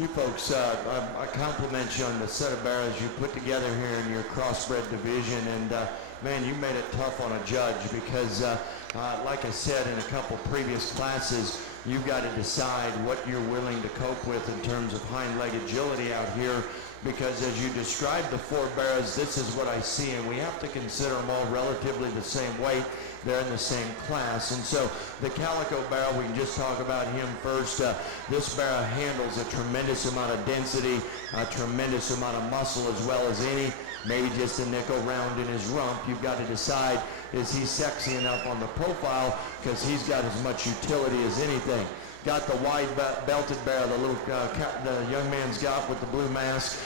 You folks, I compliment you on the set of barrows you put together here in your crossbred division, and man, you made it tough on a judge because, like I said in a couple previous classes, you've got to decide what you're willing to cope with in terms of hind leg agility out here, because as you describe the four barrows, this is what I see, and we have to consider them all relatively the same weight. They're in the same class. And so the Calico barrel, we can just talk about him first. This barrel handles a tremendous amount of density, a tremendous amount of muscle as well as any, maybe just a nickel round in his rump. You've got to decide, is he sexy enough on the profile, because he's got as much utility as anything. Got the wide belted barrel, the young man's got with the blue mask.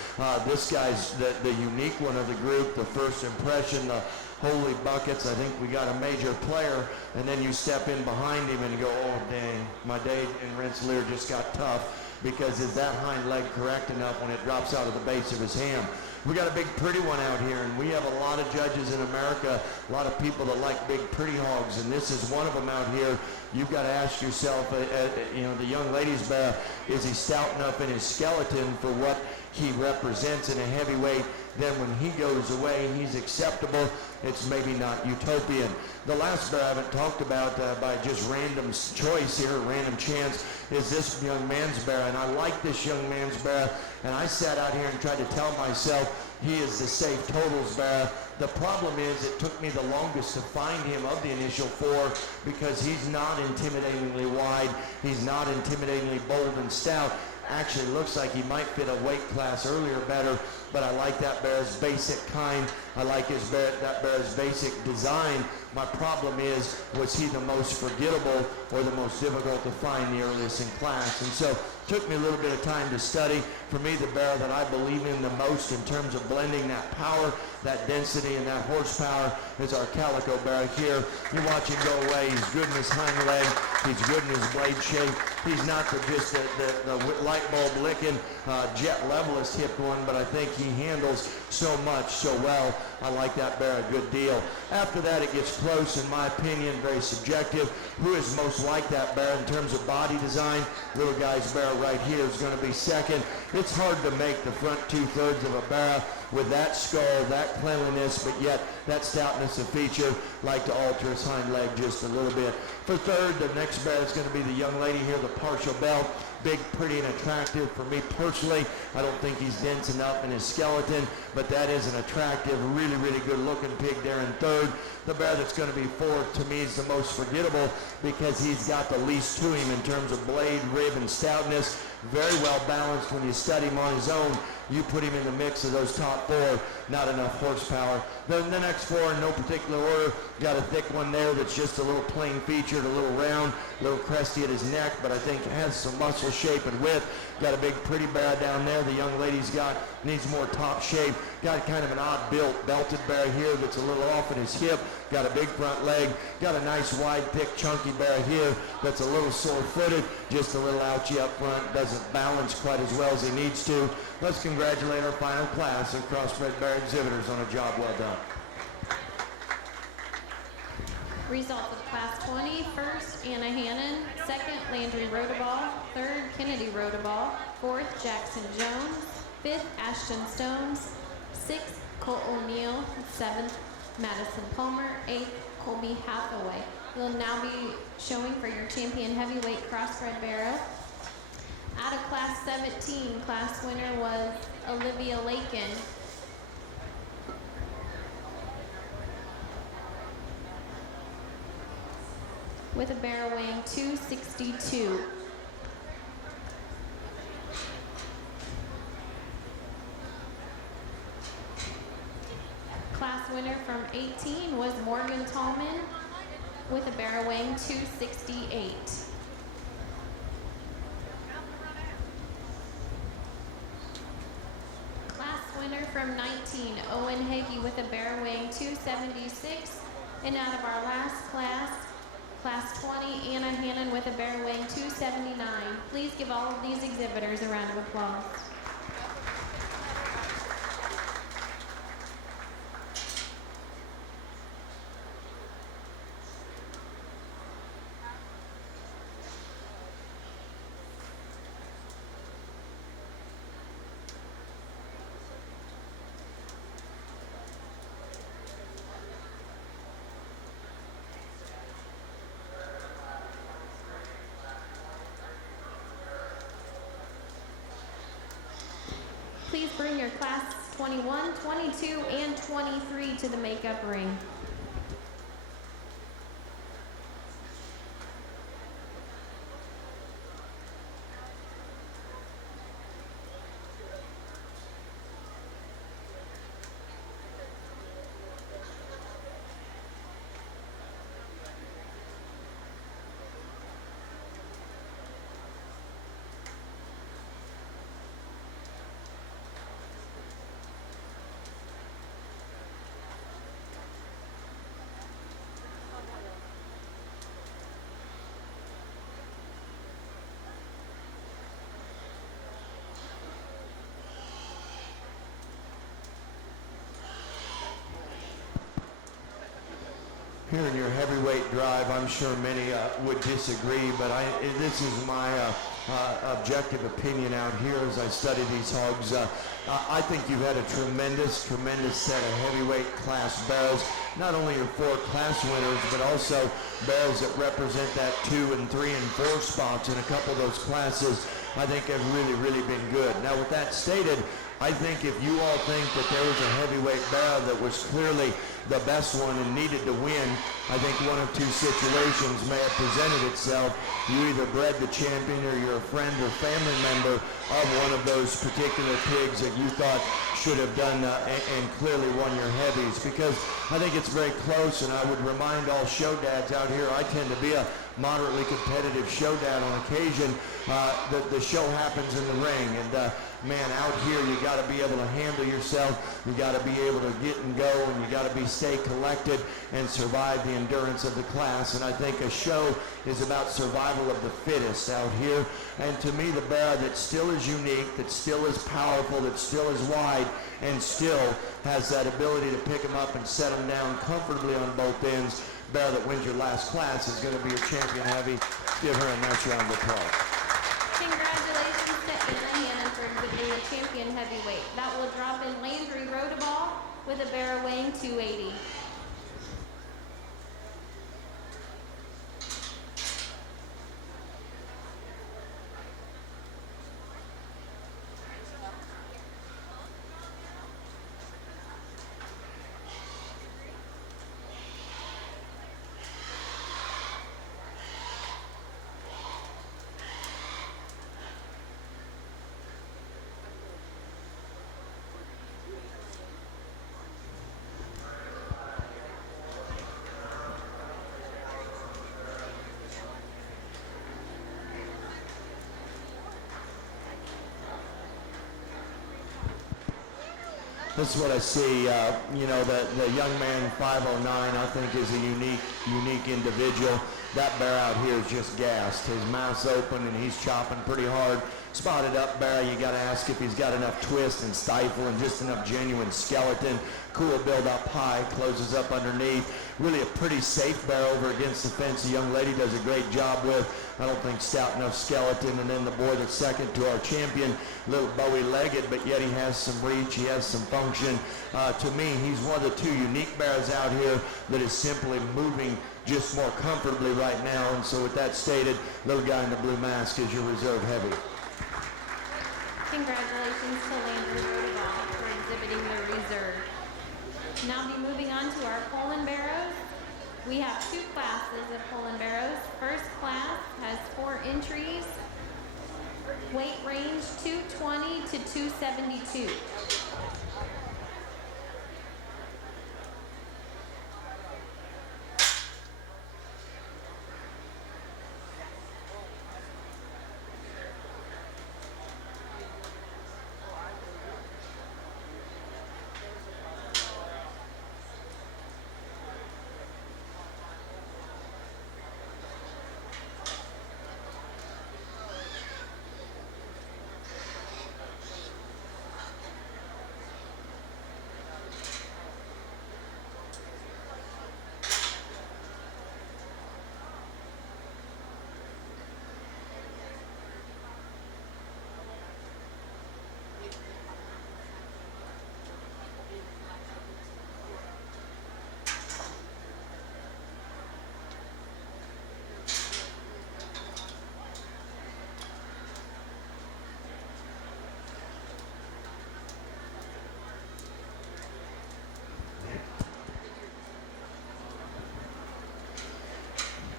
This guy's the unique one of the group, the first impression, the holy buckets. I think we got a major player, and then you step in behind him and you go, oh dang, my day in Rensselaer just got tough, because is that hind leg correct enough when it drops out of the base of his ham? We got a big pretty one out here, and we have a lot of judges in America, a lot of people that like big pretty hogs, and this is one of them out here. You've got to ask yourself, the young lady's barrow, is he stout enough in his skeleton for what he represents in a heavyweight? Then when he goes away, he's acceptable. It's maybe not utopian. The last barrow I haven't talked about by just random choice here, random chance, is this young man's barrow. And I like this young man's barrow. And I sat out here and tried to tell myself he is the safe totals barrow. The problem is it took me the longest to find him of the initial four, because he's not intimidatingly wide. He's not intimidatingly bold and stout. Actually looks like he might fit a weight class earlier better, but I like that bear's basic kind. I like that bear's basic design. My problem is, was he the most forgettable or the most difficult to find the earliest in class? And so it took me a little bit of time to study. For me, the barrow that I believe in the most in terms of blending that power, that density, and that horsepower is our Calico barrow here. You watch him go away. He's good in his hind leg. He's good in his blade shape. He's not just the light bulb licking, jet levelist hip one, but I think he handles so much so well. I like that barrow a good deal. After that, it gets close, in my opinion, very subjective. Who is most like that barrow in terms of body design? Little guy's barrow right here is going to be second. It's hard to make the front two-thirds of a barrow with that skull, that cleanliness, but yet that stoutness of feature, like to alter his hind leg just a little bit. For third, the next barrow is going to be the young lady here, the partial belt. Big, pretty, and attractive. For me personally, I don't think he's dense enough in his skeleton, but that is an attractive, really, really good-looking pig there in third. The barrow that's going to be fourth, to me, is the most forgettable, because he's got the least to him in terms of blade, rib, and stoutness. Very well balanced when you study him on his own. You put him in the mix of those top four, not enough horsepower. Then the next four, in no particular order, got a thick one there that's just a little plain featured, a little round, a little cresty at his neck, but I think has some muscle shape and width. Got a big pretty barrow down there. The young lady's needs more top shape. Got kind of an odd built belted barrow here that's a little off in his hip. Got a big front leg. Got a nice wide, thick, chunky barrow here that's a little sore-footed, just a little ouchy up front. Doesn't balance quite as well as he needs to. Let's congratulate our final class of crossbred barrow exhibitors on a job well done. Results of Class 20, first, Anna Hannon, second, Landry Rodaball, third, Kennedy Rodaball, fourth, Jackson Jones, fifth, Ashton Stones, sixth, Colt O'Neill, seventh, Madison Palmer, eighth, Colby Hathaway. We'll now be showing for your champion heavyweight crossbred barrow. Out of Class 17, class winner was Olivia Lakin. With a barrow weighing 262. Class winner from 18 was Morgan Tallman with a barrow weighing 268. Class winner from 19, Owen Hagee with a barrow weighing 276. And out of our last class, Class 20, Anna Hannon with a barrow weighing 279. Please give all of these exhibitors a round of applause. bring your class 21, 22, and 23 to the makeup ring. Here in your heavyweight drive, I'm sure many would disagree, but this is my objective opinion out here as I study these hogs. I think you've had a tremendous set of heavyweight class barrows. Not only your 4 class winners, but also barrows that represent that 2 and 3 and 4 spots in a couple of those classes. I think have really been good. Now, with that stated, I think if you all think that there was a heavyweight barrow that was clearly the best one and needed to win, I think one of 2 situations may have presented itself. You either bred the champion or you're a friend or family member of one of those particular pigs that you thought should have done and clearly won your heavies, because I think it's very close. And I would remind all show dads out here, I tend to be a moderately competitive show dad on occasion. The show happens in the ring, and man, out here you got to be able to handle yourself. You got to be able to get and go, and you got to stay collected and survive the endurance of the class. And I think a show is about survival of the fittest out here. And to me, the barrow that still is unique, that still is powerful, that still is wide, and still has that ability to pick them up and set them down comfortably on both ends, barrow that wins your last class is going to be your champion heavy. Give her a nice round of applause. Congratulations to Anna Hannon for exhibiting the champion heavyweight. That will drop in Landry Rodaball with a barrow weighing 280. This is what I see. The young man 509, I think, is a unique individual. That bear out here is just gassed. His mouth's open and he's chopping pretty hard. Spotted up bear, you got to ask if he's got enough twist and stifle and just enough genuine skeleton. Cool build up high, closes up underneath. Really a pretty safe bear over against the fence. The young lady does a great job with. I don't think stout enough skeleton. And then the boy that's second to our champion, little bowie-legged, but yet he has some reach, he has some function. To me, he's one of the 2 unique bears out here that is simply moving just more comfortably right now. And so with that stated, little guy in the blue mask is your reserve heavy. Congratulations to Landry Rodaball for exhibiting the reserve. Now be moving on to our Poland barrows. We have 2 classes of Poland barrows. First class has 4 entries. Weight range 220 to 272.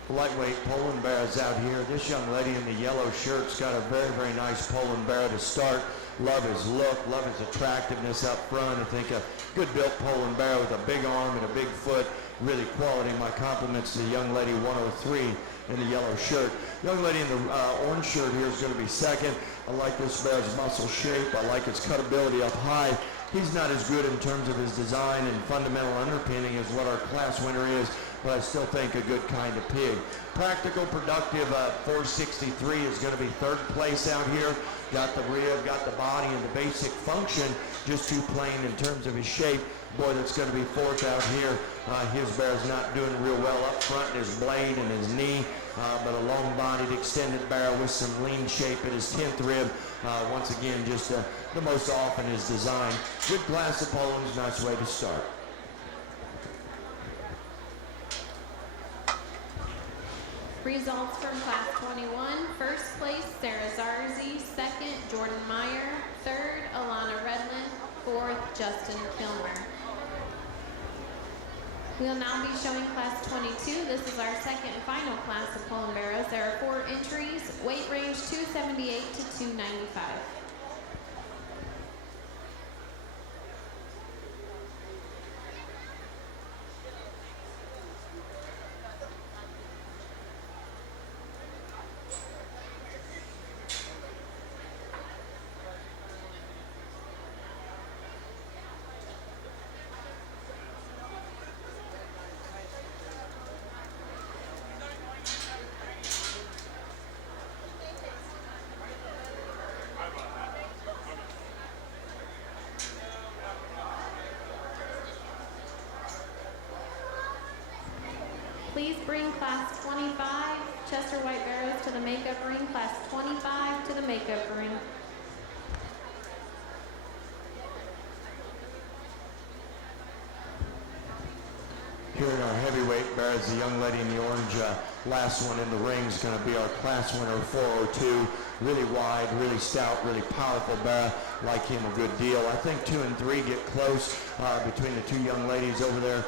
lightweight Poland bears out here. This young lady in the yellow shirt's got a very, very nice Poland bear to start. Love his look, love his attractiveness up front. I think a good built Poland bear with a big arm and a big foot. Really quality. My compliments to the young lady 103 in the yellow shirt. Young lady in the orange shirt here is going to be second. I like this bear's muscle shape. I like its cutability up high. He's not as good in terms of his design and fundamental underpinning as what our class winner is, but I still think a good kind of pig. Practical, productive 463 is going to be third place out here. Got the rib, got the body, and the basic function just too plain in terms of his shape. Boy, that's going to be fourth out here. His bear's not doing real well up front in his blade and his knee, but a long-bodied extended bear with some lean shape at his 10th rib. Once again, just the most off in his design. Good class of Poland's, nice way to start. Results from class 21. First place, Sarah Zarzi. Second, Jordan Meyer. Third, Alana Redland. Fourth, Justin Kilmer. We'll now be showing class 22. This is our second and final class of Poland Barrows. There are 4 entries, weight range 278 to 295. Please bring class 25, Chester White Barrows, to the makeup ring. Class 25 to the makeup ring. Here in our heavyweight bears, the young lady in the orange, last one in the ring is going to be our class winner, 402. Really wide, really stout, really powerful bear. Like him a good deal. I think 2 and 3 get close between the two young ladies over there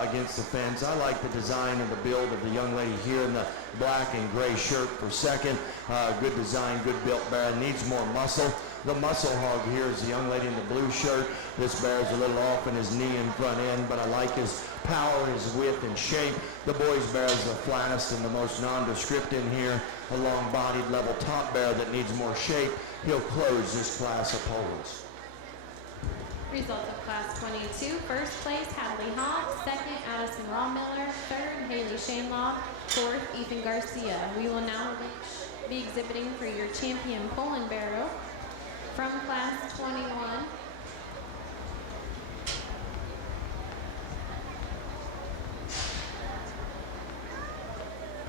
against the fence. I like the design and the build of the young lady here in the black and gray shirt for second. Good design, good built bear. Needs more muscle. The muscle hog here is the young lady in the blue shirt. This bear is a little off in his knee and front end, but I like his power, his width, and shape. The boy's bear is the flattest and the most nondescript in here. A long-bodied level top bear that needs more shape. He'll close this class of Polands. Results of class 22. First place, Hadley Hawk. Second, Addison Rawmiller. Third, Haley Shaneloff. Fourth, Ethan Garcia. We will now be exhibiting for your champion Poland Barrow from class 21.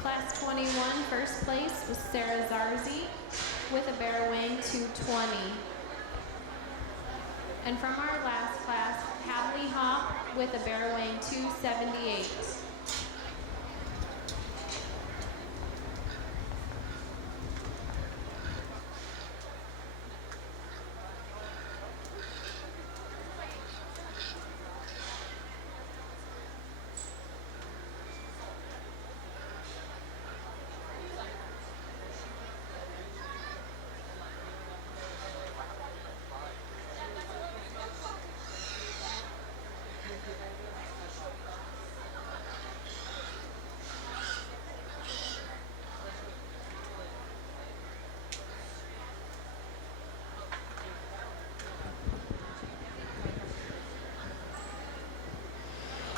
Class 21, first place was Sarah Zarzi with a bear weighing 220. And from our last class, Hadley Hop with a bear weighing 278.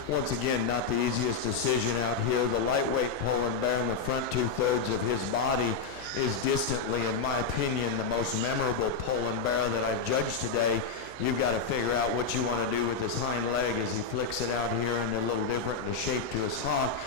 Once again, not the easiest decision out here. The lightweight Poland bear in the front 2/3 of his body is distantly, in my opinion, the most memorable Poland bear that I've judged today. You've got to figure out what you want to do with his hind leg as he flicks it out here and a little different in the shape to his hock.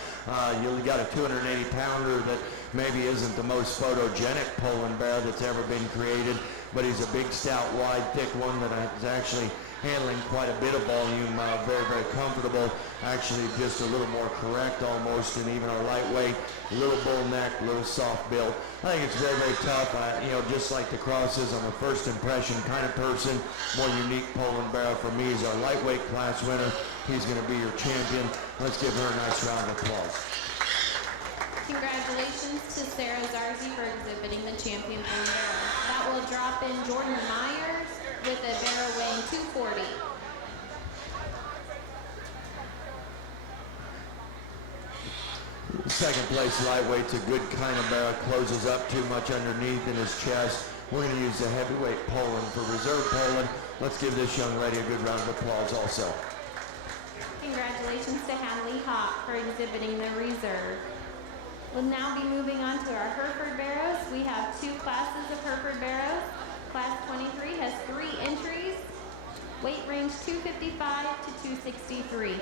You've got a 280-pounder that maybe isn't the most photogenic Poland bear that's ever been created, but he's a big, stout, wide, thick one that is actually handling quite a bit of volume, very, very comfortable, actually just a little more correct almost, and even our lightweight, a little bull neck, a little soft build. I think it's very, very tough. Just like the crosses, I'm a first impression kind of person. More unique Poland bear for me is our lightweight class winner. He's going to be your champion. Let's give her a nice round of applause. Congratulations to Sarah Zarzi for exhibiting the champion bull barrel. That will drop in Jordan Myers with a barrel weighing 240. Second place lightweight's a good kind of barrel, closes up too much underneath in his chest. We're going to use the heavyweight Poland for reserve Poland. Let's give this young lady a good round of applause also. Congratulations to Hadley Hawk for exhibiting the reserve. We'll now be moving on to our Hereford barrows. We have two classes of Hereford barrows. Class 23 has 3 entries, weight range 255 to 263.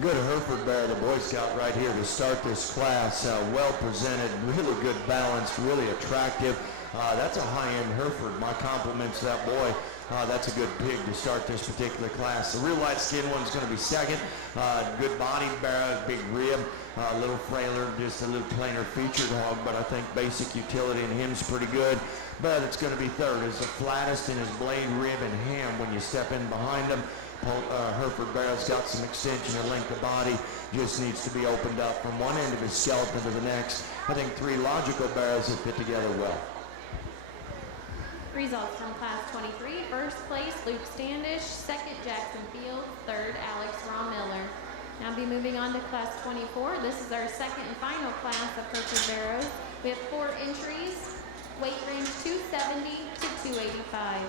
Good Hereford barrel the boys got right here to start this class. Well presented, really good balance, really attractive. That's a high-end Hereford. My compliments to that boy. That's a good pig to start this particular class. The real light skin one's going to be second. Good bodied barrel, big rib, a little frailer, just a little plainer featured hog, but I think basic utility in him's pretty good. But it's going to be third. It's the flattest in his blade, rib, and ham when you step in behind him. Hereford barrel's got some extension of length of body, just needs to be opened up from one end of his skeleton to the next. I think 3 logical barrels that fit together well. Results from Class 23. First place, Luke Standish. Second, Jackson Field. Third, Alex Raw-Miller. Now be moving on to Class 24. This is our second and final class of Hereford barrows. We have 4 entries, weight range 270 to 285.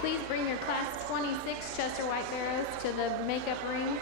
Please bring your Class 26 Chester White barrows to the makeup ring.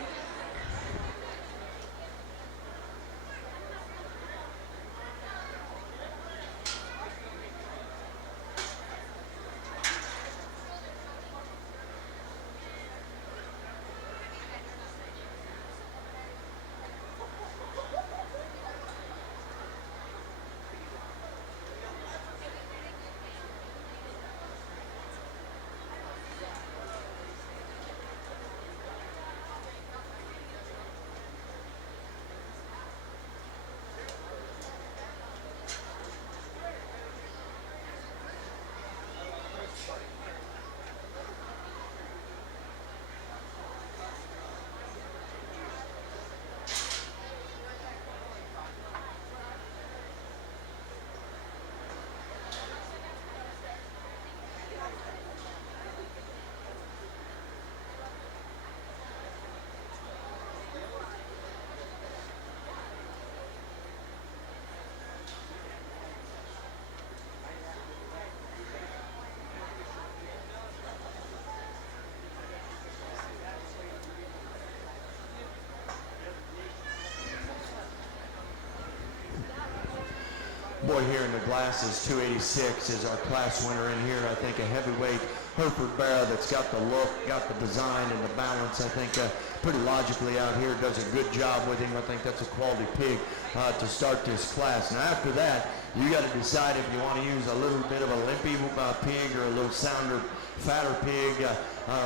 Boy here in the glasses, 286 is our class winner in here. I think a heavyweight Hereford barrel that's got the look, got the design and the balance. I think pretty logically out here does a good job with him. I think that's a quality pig to start this class. Now after that, you got to decide if you want to use a little bit of a limpy pig or a little sounder, fatter pig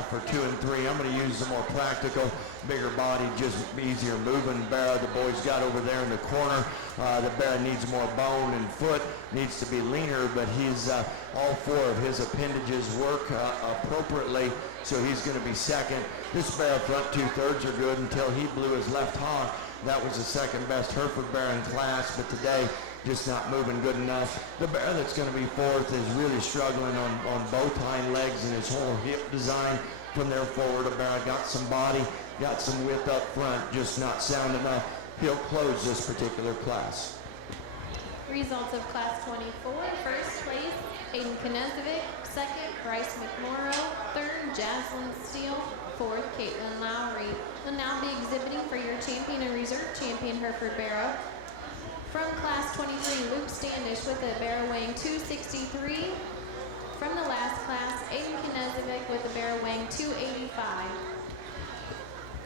for 2 and 3. I'm going to use the more practical, bigger body, just easier moving barrel the boys got over there in the corner. The barrel needs more bone and foot, needs to be leaner, but he's all 4 of his appendages work appropriately, so he's going to be second. This barrel front 2/3 are good until he blew his left hog. That was the second best Hereford barrel in class, but today just not moving good enough. The barrel that's going to be fourth is really struggling on both hind legs and his whole hip design from there forward. The barrel got some body, got some width up front, just not sound enough. He'll close this particular class. Results of Class 24. First place, Aiden Knezovic. Second, Bryce McMorrow. Third, Jaslyn Steele. Fourth, Caitlin Lowry. Will now be exhibiting for your champion and reserve champion Hereford Barrow. From class 23, Luke Standish with a barrow weighing 263. From the last class, Aiden Knezovic with a barrow weighing 285.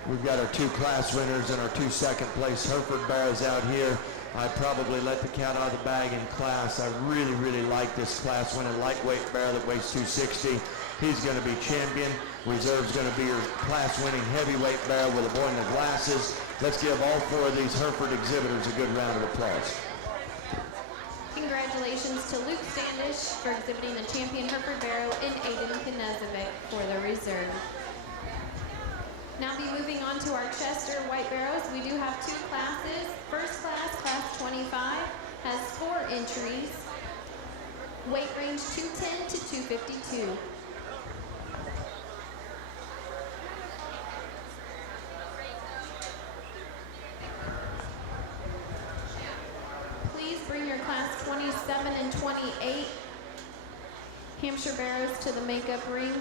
We've got our 2 class winners and our 2 second place Hereford Barrows out here. I probably let the cat out of the bag in class. I really like this class winning lightweight barrow that weighs 260. He's going to be champion. Reserve's going to be your class winning heavyweight barrow with a boy in the glasses. Let's give all 4 of these Hereford exhibitors a good round of applause. Congratulations to Luke Standish for exhibiting the champion Hereford Barrow and Aiden Knezovic for the reserve. Now be moving on to our Chester White Barrows. We do have 2 classes. First class, class 25, has 4 entries. Weight range 210 to 252. Please bring your class 27 and 28 Hampshire Barrows to the makeup ring.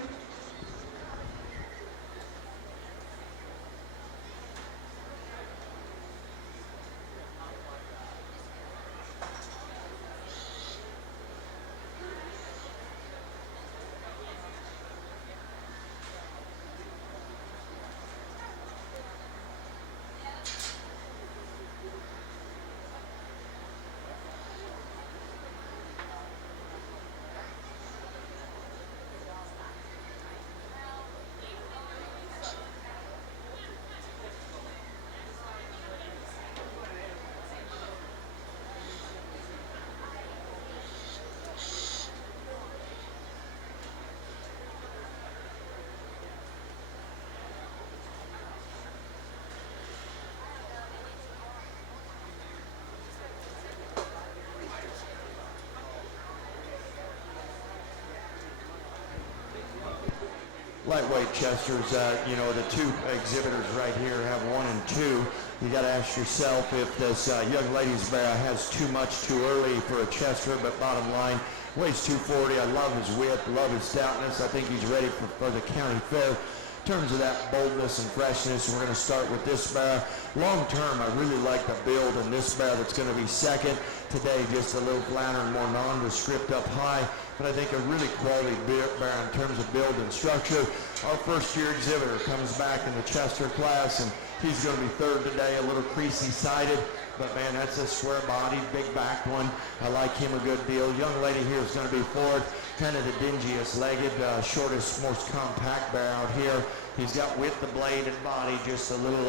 Lightweight Chesters, you know, the 2 exhibitors right here have 1 and 2. You got to ask yourself if this young lady's barrow has too much too early for a Chester, but bottom line, weighs 240. I love his width, love his stoutness. I think he's ready for the county fair. In terms of that boldness and freshness, we're going to start with this barrow. Long term, I really like the build in this barrow that's going to be second. Today, just a little flatter and more nondescript up high, but I think a really quality barrow in terms of build and structure. Our first-year exhibitor comes back in the Chester class, and he's going to be third today, a little creasy-sided, but man, that's a square-bodied, big-backed one. I like him a good deal. Young lady here is going to be fourth, kind of the dingiest-legged, shortest, most compact barrow out here. He's got width of blade and body, just a little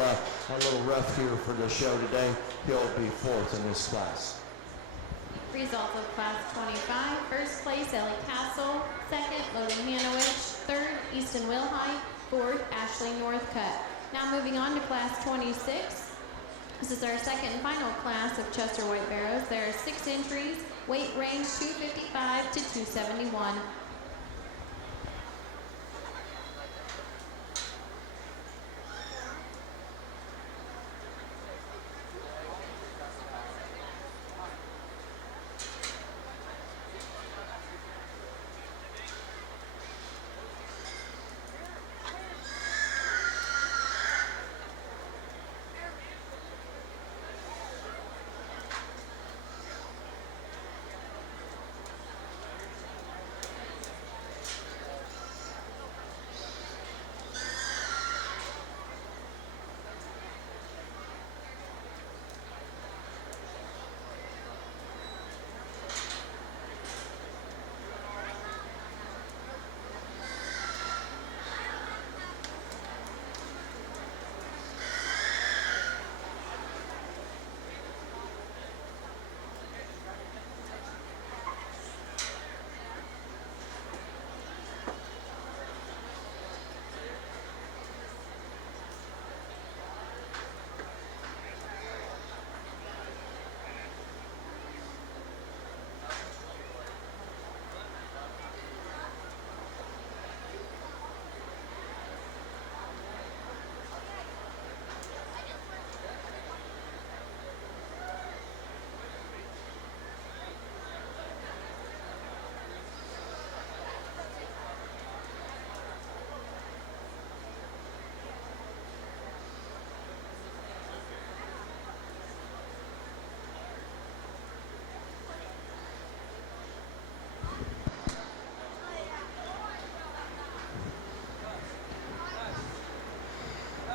rough here for the show today. He'll be fourth in this class. Results of class 25. First place, Ellie Castle. Second, Logan Hanowich. Third, Easton Wilhite. Fourth, Ashley Northcutt. Now moving on to class 26. This is our second and final class of Chester White Barrows. There are 6 entries. Weight range 255 to 271.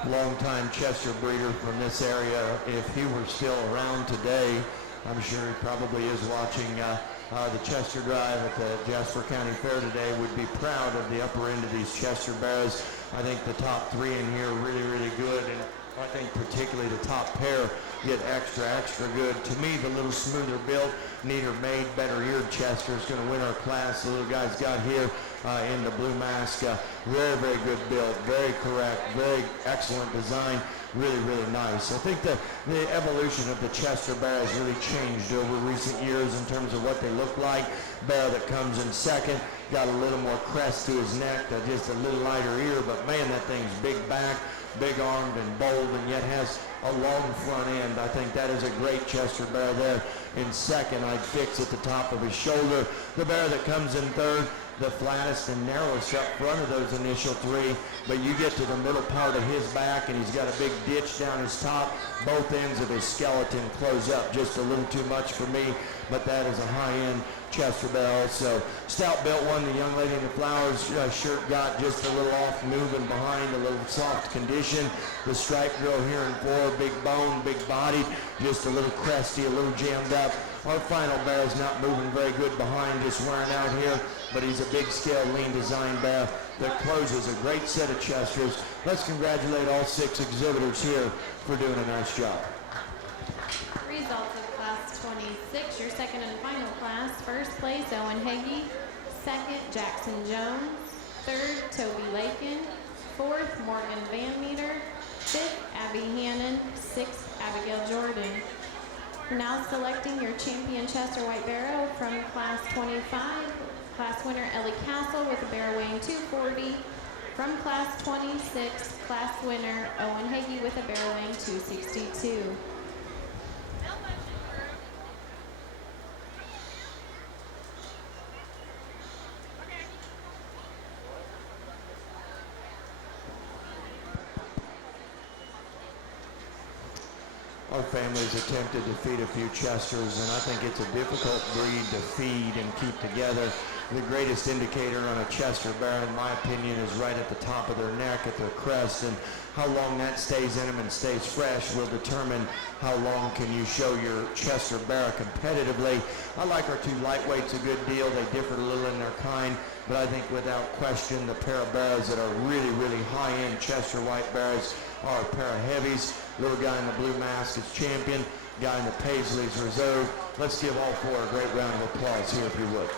longtime Chester breeder from this area. If he were still around today, I'm sure he probably is watching the Chester Drive at the Jasper County Fair today, would be proud of the upper end of these Chester bears. I think the top three in here are really, really good, and I think particularly the top pair get extra, extra good. To me, the little smoother built, neater made, better eared Chester is going to win our class. The little guy's got here in the blue mask. Very, very good build, very correct, very excellent design. Really, really nice. I think the evolution of the Chester bear has really changed over recent years in terms of what they look like. Bear that comes in second, got a little more crest to his neck, just a little lighter ear, but man, that thing's big back, big armed and bold, and yet has a long front end. I think that is a great Chester bear there. In second, I'd fix at the top of his shoulder. The bear that comes in third, the flattest and narrowest up front of those initial three, but you get to the middle part of his back and he's got a big ditch down his top. Both ends of his skeleton close up just a little too much for me, but that is a high-end Chester bear also. Stout built one, the young lady in the flowers shirt got just a little off moving behind, a little soft condition. The stripe girl here in four, big bone, big bodied, just a little cresty, a little jammed up. Our final bear is not moving very good behind, just wearing out here, but he's a big scale, lean design bear that closes a great set of Chesters. Let's congratulate all 6 exhibitors here for doing a nice job. Results of Class 26, your second and final class. First place, Owen Hagee. Second, Jackson Jones. Third, Toby Lakin. Fourth, Morgan Van Meter. Fifth, Abby Hannon. Sixth, Abigail Jordan. We're now selecting your champion Chester White Barrow from Class 25. Class winner Ellie Castle with a barrow weighing 240. From Class 26, class winner Owen Hagee with a barrow weighing 262. Our family's attempted to feed a few Chesters, and I think it's a difficult breed to feed and keep together. The greatest indicator on a Chester bear, in my opinion, is right at the top of their neck, at their crest, and how long that stays in them and stays fresh will determine how long can you show your Chester bear competitively. I like our 2 lightweights a good deal. They differ a little in their kind, but I think without question the pair of bears that are really, really high-end Chester White bears are a pair of heavies. Little guy in the blue mask is champion. Guy in the Paisley's reserve. Let's give all 4 a great round of applause here if you would.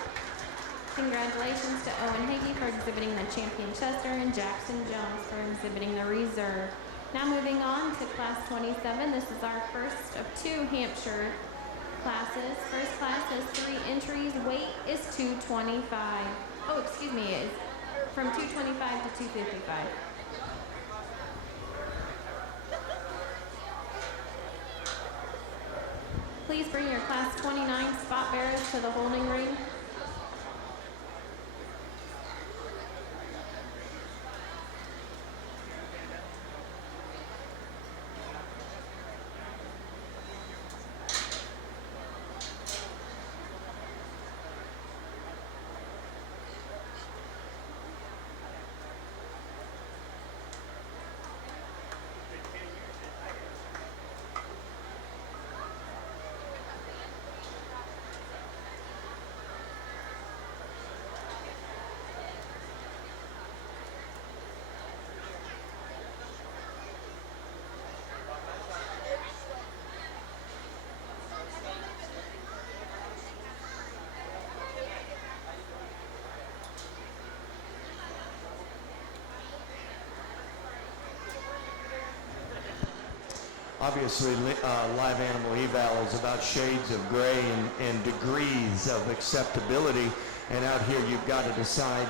Congratulations to Owen Hagee for exhibiting the champion Chester and Jackson Jones for exhibiting the reserve. Now moving on to Class 27. This is our first of 2 Hampshire classes. First class has 3 entries. Weight is 225. Oh, excuse me, it's from 225 to 255. Please bring your Class 29 spot bearers to the holding ring. Obviously, live animal eval is about shades of gray and degrees of acceptability. And out here, you've got to decide,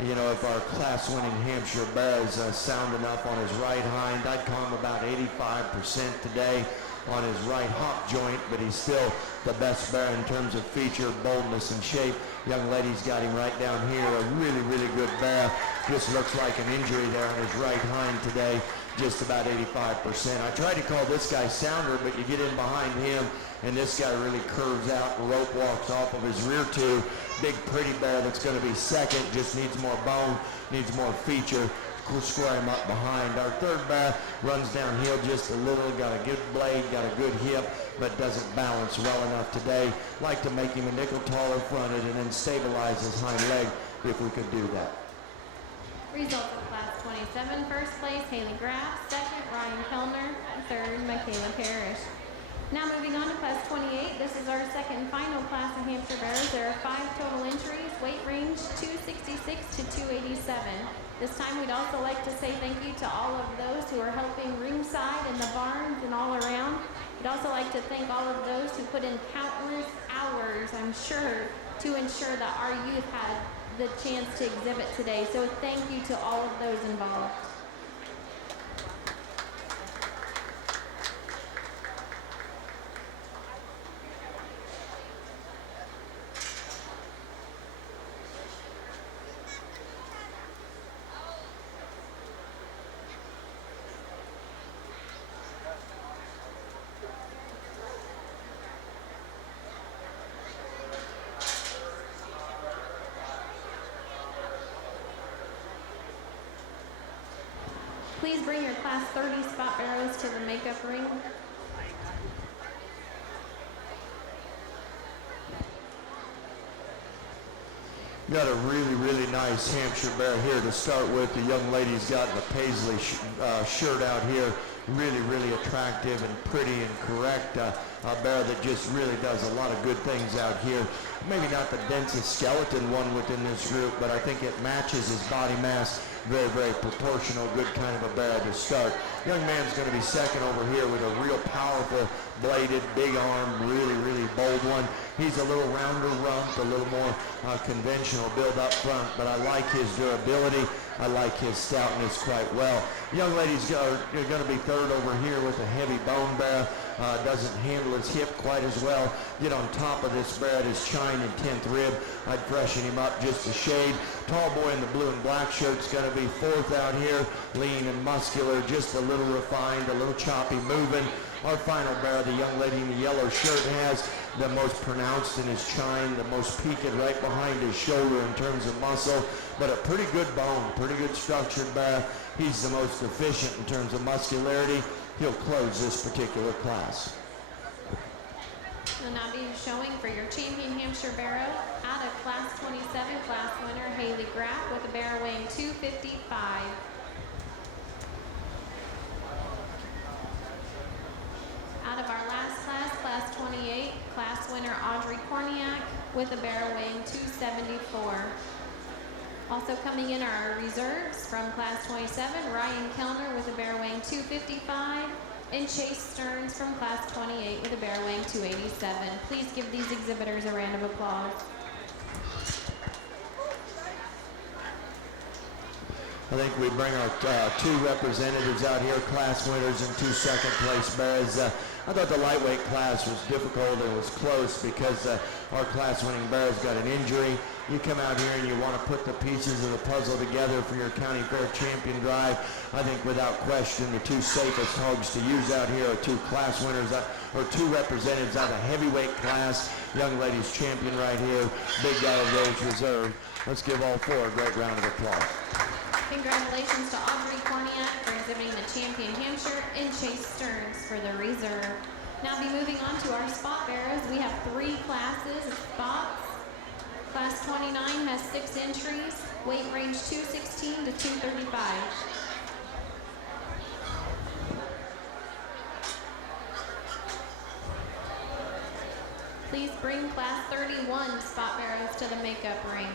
if our class-winning Hampshire bear is sound enough on his right hind. I'd call him about 85% today on his right hop joint, but he's still the best bear in terms of feature, boldness, and shape. Young lady's got him right down here, a really, really good bear. Just looks like an injury there on his right hind today. just about 85%. I tried to call this guy Sounder, but you get in behind him, and this guy really curves out and rope walks off of his rear two. Big pretty bear that's going to be second, just needs more bone, needs more feature. We'll square him up behind. Our third bear runs downhill just a little, got a good blade, got a good hip, but doesn't balance well enough today. Like to make him a nickel taller fronted and then stabilize his hind leg if we could do that. Results of Class 27, first place, Haley Graff. Second, Ryan Kellner. Third, Michaela Parrish. Now moving on to Class 28. This is our second and final class of Hampshire Bears. There are 5 total entries, weight range 266 to 287. This time we'd also like to say thank you to all of those who are helping ringside and the barns and all around. We'd also like to thank all of those who put in countless hours, I'm sure, to ensure that our youth had the chance to exhibit today. So thank you to all of those involved. Please bring your Class 30 spot barrows to the makeup ring. Got a really nice Hampshire bear here to start with. The young lady's got the Paisley shirt out here. Really attractive and pretty and correct. A bear that just really does a lot of good things out here. Maybe not the densest skeleton one within this group, but I think it matches his body mass. Very proportional, good kind of a bear to start. Young man's going to be second over here with a real powerful bladed, big arm, really bold one. He's a little rounder rump, a little more conventional build up front, but I like his durability. I like his stoutness quite well. Young lady's going to be third over here with a heavy bone bear. Doesn't handle his hip quite as well. Get on top of this bear at his chine and 10th rib. I'd freshen him up just a shade. Tall boy in the blue and black shirt's going to be fourth out here. Lean and muscular, just a little refined, a little choppy moving. Our final bear, the young lady in the yellow shirt, has the most pronounced in his chine, the most peaked right behind his shoulder in terms of muscle, but a pretty good bone, pretty good structured bear. He's the most efficient in terms of muscularity. He'll close this particular class. Will now be showing for your champion Hampshire Barrow out of Class 27, class winner Haley Graff with a bear weighing 255. Out of our last class, Class 28, class winner Audrey Korniak with a bear weighing 274. Also coming in are our reserves from Class 27, Ryan Kellner with a bear weighing 255, and Chase Stearns from Class 28 with a bear weighing 287. Please give these exhibitors a round of applause. I think we bring our 2 representatives out here, class winners and 2 second place bears. I thought the lightweight class was difficult and was close because our class winning bears got an injury. You come out here and you want to put the pieces of the puzzle together for your county fair champion drive. I think without question the 2 safest hogs to use out here are 2 class winners or 2 representatives out of the heavyweight class. Young ladies champion right here, big guy of those reserve. Let's give all 4 a great round of applause. Congratulations to Audrey Korniak for exhibiting the champion Hampshire and Chase Stearns for the reserve. Now be moving on to our spot bearers. We have 3 classes of spots. Class 29 has 6 entries, weight range 216 to 235. Please bring Class 31 spot bearers to the makeup ring.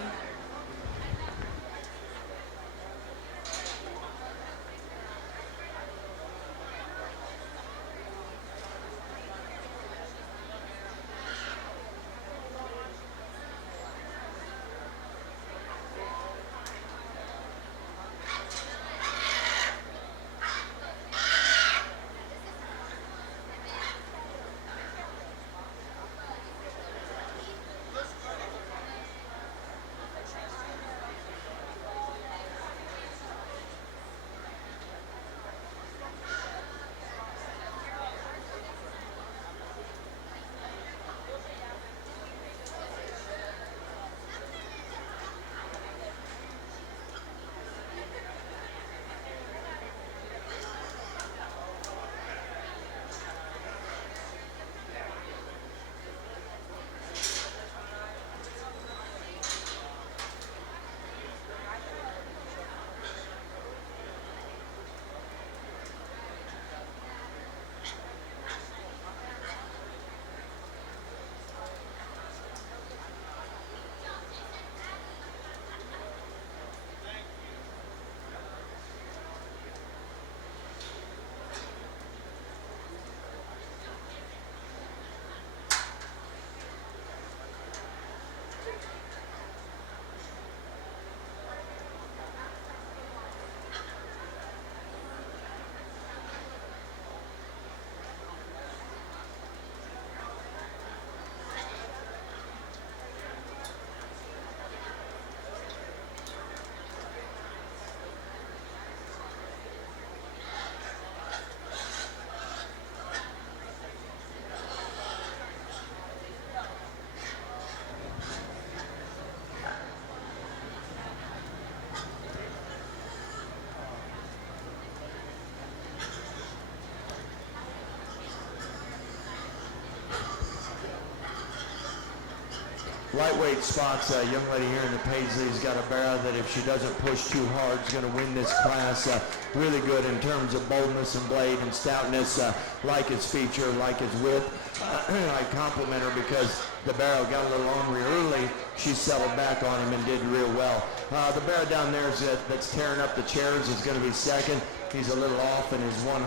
lightweight spots, young lady here in the Paisley's got a barrow that if she doesn't push too hard is going to win this class. Really good in terms of boldness and blade and stoutness, like his feature, like his width. I compliment her because the barrow got a little ornery early. She settled back on him and did real well. The barrow down there that's tearing up the chairs is going to be second. He's a little off in his one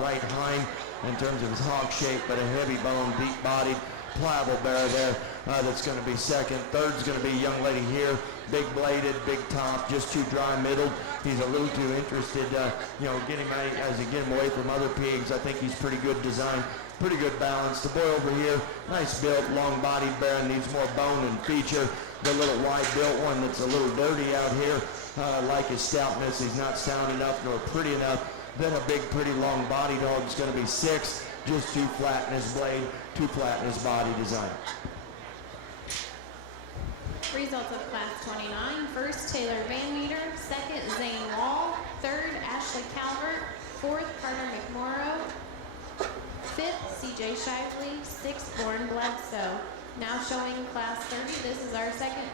right hind in terms of his hog shape, but a heavy bone, deep bodied, pliable barrow there. That's going to be second. Third's going to be a young lady here, big bladed, big top, just too dry middled. He's a little too interested, get him out as he get him away from other pigs. I think he's pretty good design, pretty good balance. The boy over here, nice built, long-bodied bear, needs more bone and feature. The little wide-built one that's a little dirty out here, like his stoutness. He's not stout enough nor pretty enough. Then a big, pretty long-bodied dog is going to be sixth, just too flat in his blade, too flat in his body design. Results of Class 29. First, Taylor Van Meter. Second, Zane Wall. Third, Ashley Calvert. Fourth, Carter McMorrow. Fifth, CJ Shively. Sixth, Lauren Bledsoe. Now showing Class 30. This is our second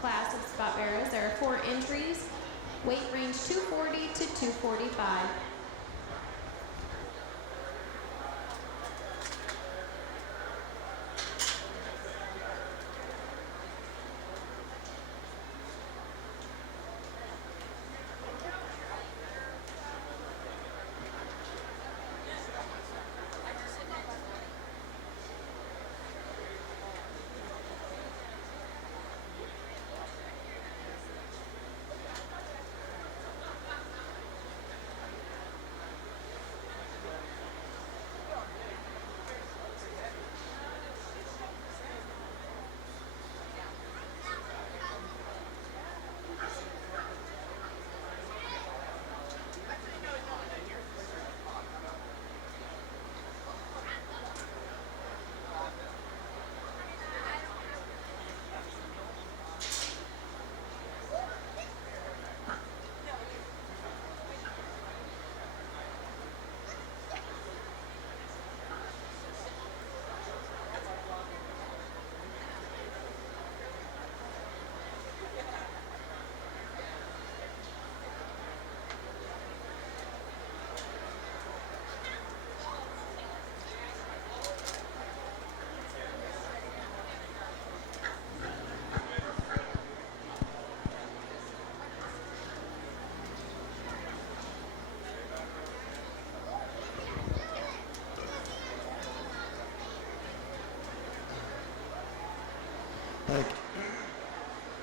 class of spot bearers. There are 4 entries. Weight range 240 to 245.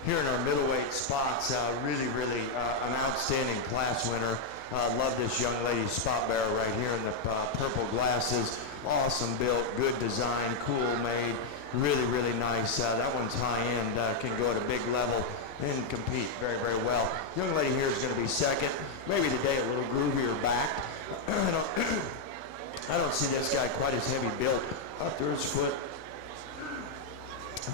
Here in our middleweight spots, really an outstanding class winner. Love this young lady's spot bearer right here in the purple glasses. Awesome built, good design, cool made, really nice. That one's high end, can go at a big level and compete very well. Young lady here is going to be second. Maybe today a little groovier back. I don't see this guy quite as heavy built up through his foot,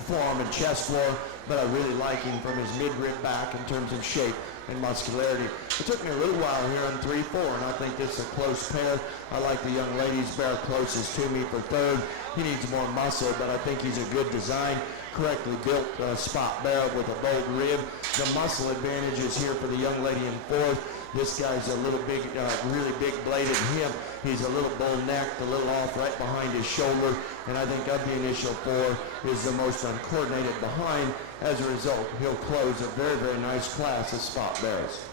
forearm and chest floor, but I really like him from his mid-rib back in terms of shape and muscularity. It took me a little while here on 3-4, and I think this is a close pair. I like the young lady's bear closest to me for third. He needs more muscle, but I think he's a good design, correctly built spot bear with a bold rib. The muscle advantage is here for the young lady in fourth. This guy's a little big, really big bladed hip. He's a little bull-necked, a little off right behind his shoulder, and I think of the initial 4 is the most uncoordinated behind. As a result, he'll close a very nice class of spot bears.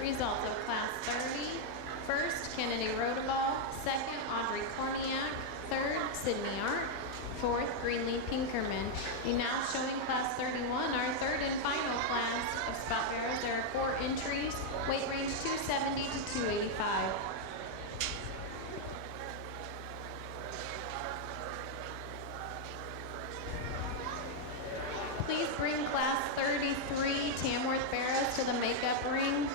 Results of Class 30. First, Kennedy Rodaball. Second, Audrey Korniak. Third, Sydney Art. Fourth, Greenlee Pinkerman. Now showing Class 31, our third and final class of spot bearers. There are 4 entries. Weight range 270 to 285. Please bring Class 33 Tamworth Barrows to the makeup ring.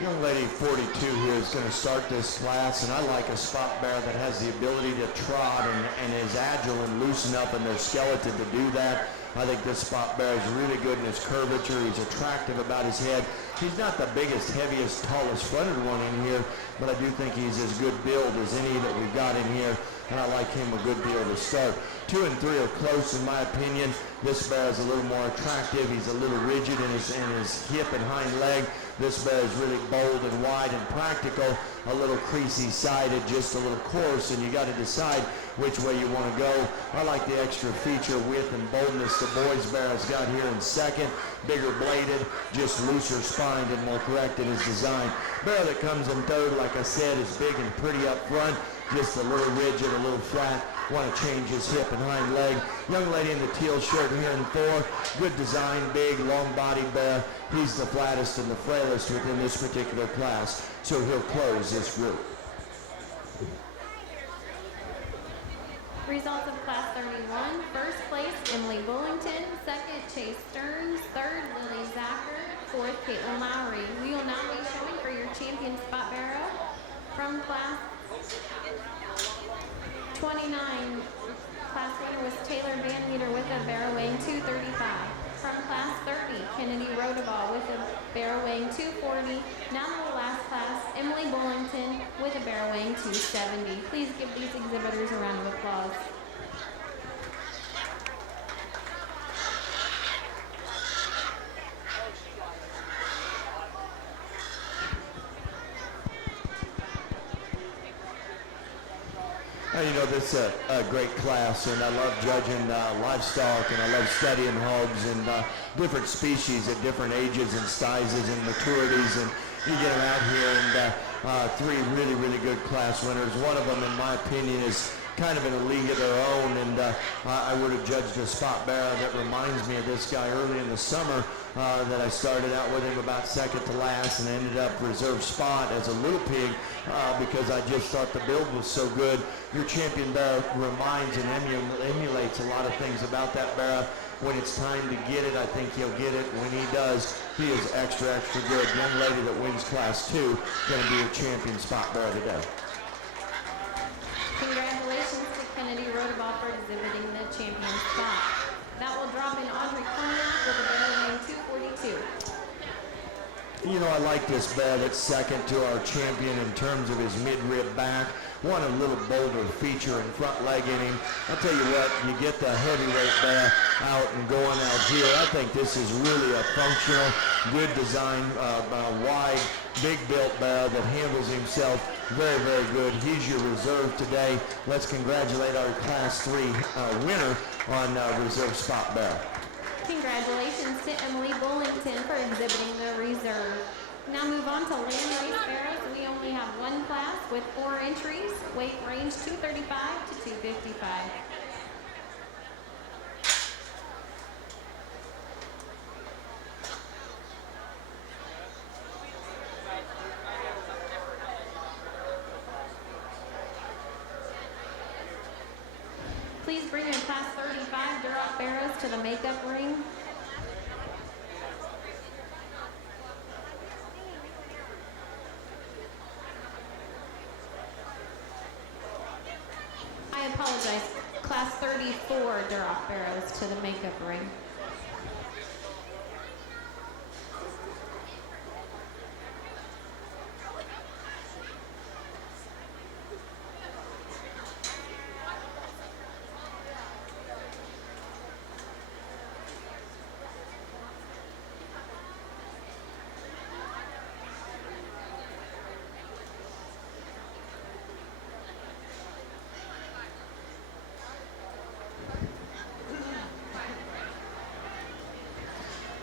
Young lady 42 here is going to start this class, and I like a spot bear that has the ability to trot and is agile and loosen up in their skeleton to do that. I think this spot bear is really good in his curvature. He's attractive about his head. He's not the biggest, heaviest, tallest fronted one in here, but I do think he's as good build as any that we've got in here, and I like him a good deal to start. 2 and 3 are close in my opinion. This bear is a little more attractive. He's a little rigid in his hip and hind leg. This bear is really bold and wide and practical, a little creasy-sided, just a little coarse, and you got to decide which way you want to go. I like the extra feature, width, and boldness the boys bear has got here in second. Bigger bladed, just looser spined and more correct in his design. Bear that comes in third, like I said, is big and pretty up front, just a little rigid, a little flat. Want to change his hip and hind leg. Young lady in the teal shirt here in 4. Good design, big, long-bodied bear. He's the flattest and the frailest within this particular class, so he'll close this group. Results of Class 31. First place, Emily Bullington. Second, Chase Stearns. Third, Lily Zacher. Fourth, Caitlin Lowry. We will now be showing for your champion spot barrow from Class 29. Class winner was Taylor Van Meter with a barrow weighing 235. From Class 30, Kennedy Rodaball with a barrow weighing 240. Now the last class, Emily Bullington with a barrow weighing 270. Please give these exhibitors a round of applause. You know, this is a great class, and I love judging livestock, and I love studying hogs and different species at different ages and sizes and maturities, and you get them out here, and 3 really, really good class winners. One of them, in my opinion, is kind of in a league of their own, and I would have judged a spot bear that reminds me of this guy early in the summer that I started out with him about second to last and ended up reserve spot as a little pig because I just thought the build was so good. Your champion bear reminds and emulates a lot of things about that bear. When it's time to get it, I think he'll get it. When he does, he is extra, extra good. Young lady that wins Class 2, going to be your champion spot bear today. Congratulations to Kennedy Rodaball for exhibiting the champion spot. That will drop in Audrey Cornack with a barrow weighing 242. You know, I like this bear that's second to our champion in terms of his mid-rib back. One a little bolder feature and front leg in him. I'll tell you what, you get the heavyweight bear out and going out here. I think this is really a functional, good design, wide, big built bear that handles himself very, very good. He's your reserve today. Let's congratulate our Class 3 winner on reserve spot bear. Congratulations to Emily Bullington for exhibiting the reserve. Now move on to land race barrows. We only have one class with 4 entries, weight range 235 to 255. Please bring your Class 35 Duroc barrows to the makeup ring. I apologize. Class 34 Duroc barrows to the makeup ring.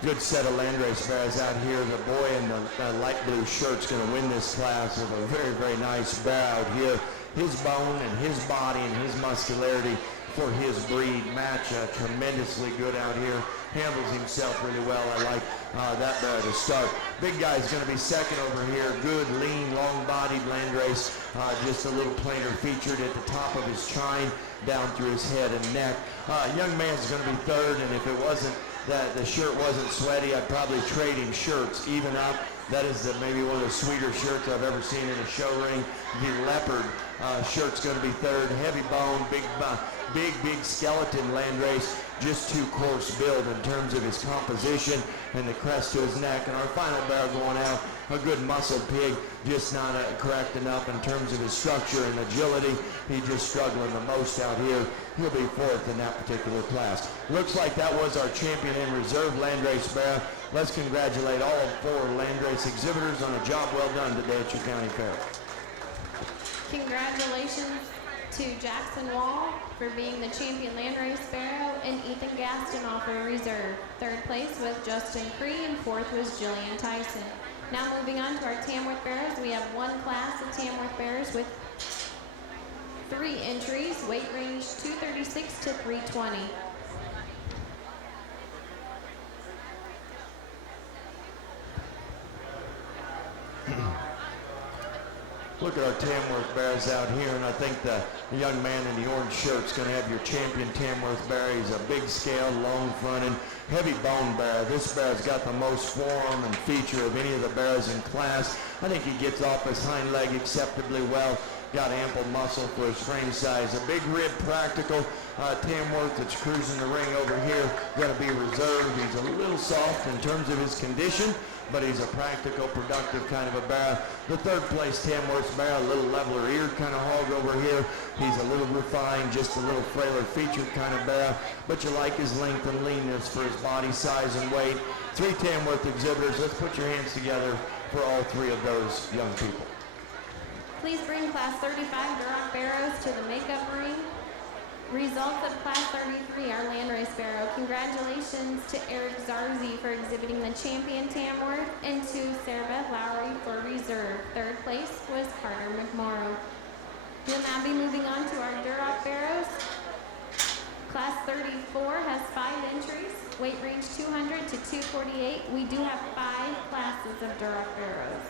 Good set of landrace bears out here. The boy in the light blue shirt's going to win this class with a very, very nice bear out here. His bone and his body and his muscularity for his breed match tremendously good out here. Handles himself really well. I like that bear to start. Big guy's going to be second over here. Good, lean, long-bodied landrace. Just a little plainer featured at the top of his chine down through his head and neck. Young man's going to be third, and if it wasn't that the shirt wasn't sweaty, I'd probably trade him shirts, even up. That is maybe one of the sweeter shirts I've ever seen in a show ring. The leopard shirt's going to be third. Heavy bone, big skeleton landrace. Just too coarse build in terms of his composition and the crest to his neck. And our final barrel going out, a good muscle pig, just not correct enough in terms of his structure and agility. He's just struggling the most out here. He'll be fourth in that particular class. Looks like that was our champion in reserve landrace barrel. Let's congratulate all four landrace exhibitors on a job well done today at your county fair. Congratulations to Jackson Wall for being the champion landrace sparrow and Ethan Gaston off of reserve. Third place was Justin Cree and fourth was Jillian Tyson. Now moving on to our Tamworth Bears, we have one class of Tamworth Bears with 3 entries, weight range 236 to 320. Look at our Tamworth Bears out here, and I think the young man in the orange shirt is going to have your champion Tamworth Bear. He's a big scale, long fronted, heavy bone bear. This bear's got the most forearm and feature of any of the bears in class. I think he gets off his hind leg acceptably well. Got ample muscle for his frame size. A big rib practical Tamworth that's cruising the ring over here. Going to be reserved. He's a little soft in terms of his condition, but he's a practical, productive kind of a bear. The third place Tamworth's bear, a little leveler eared kind of hog over here. He's a little refined, just a little frailer featured kind of bear, but you like his length and leanness for his body size and weight. 3 Tamworth exhibitors. Let's put your hands together for all 3 of those young people. Please bring class 35 Duroc Barrows to the makeup ring. Results of class 33 are landrace barrow. Congratulations to Eric Zarzi for exhibiting the champion Tamworth and to Sarah Beth Lowry for reserve. Third place was Carter McMorrow. We'll now be moving on to our Duroc Barrows. Class 34 has 5 entries, weight range 200 to 248. We do have 5 classes of Duroc Barrows.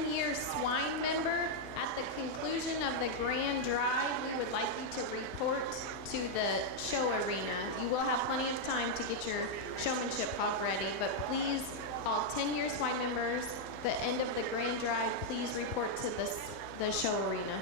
10-year Swine member, at the conclusion of the grand drive, we would like you to report to the show arena. You will have plenty of time to get your showmanship hog ready, but please, all 10-year Swine members, the end of the grand drive, please report to the show arena.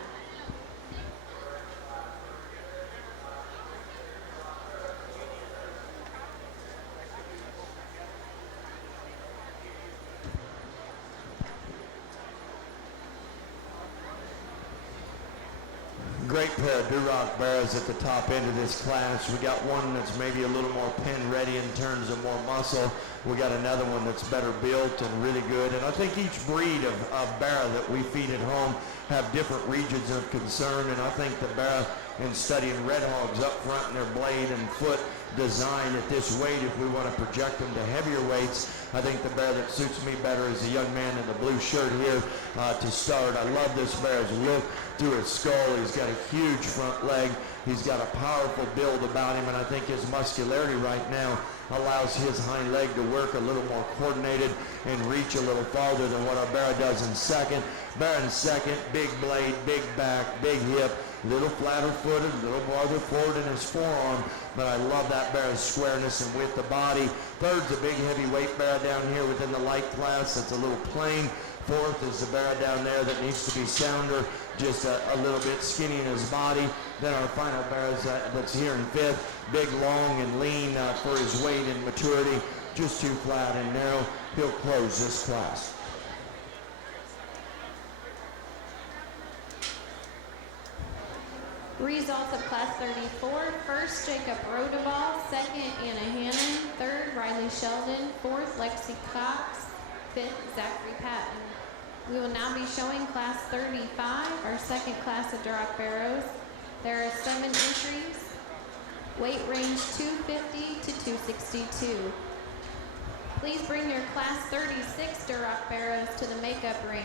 Great pair of Duroc bears at the top end of this class. We got one that's maybe a little more pen ready in terms of more muscle. We got another one that's better built and really good. And I think each breed of bear that we feed at home have different regions of concern. And I think the bear in studying red hogs up front in their blade and foot design at this weight, if we want to project them to heavier weights, I think the bear that suits me better is the young man in the blue shirt here to start. I love this bear's look through his skull. He's got a huge front leg. He's got a powerful build about him, and I think his muscularity right now allows his hind leg to work a little more coordinated and reach a little farther than what our bear does in second. Bear in second, big blade, big back, big hip, little flatter footed, a little farther forward in his forearm, but I love that bear's squareness and width of body. Third's a big heavyweight bear down here within the light class that's a little plain. Fourth is the bear down there that needs to be sounder, just a little bit skinny in his body. Then our final bear is that's here in fifth, big, long, and lean for his weight and maturity, just too flat and narrow. He'll close this class. Results of Class 34. First, Jacob Rodeball. Second, Anna Hannon. Third, Riley Sheldon. Fourth, Lexi Cox. Fifth, Zachary Patton. We will now be showing Class 35, our second class of Duroc barrows. There are 7 entries. Weight range 250 to 262. Please bring your Class 36 Duroc barrows to the makeup ring.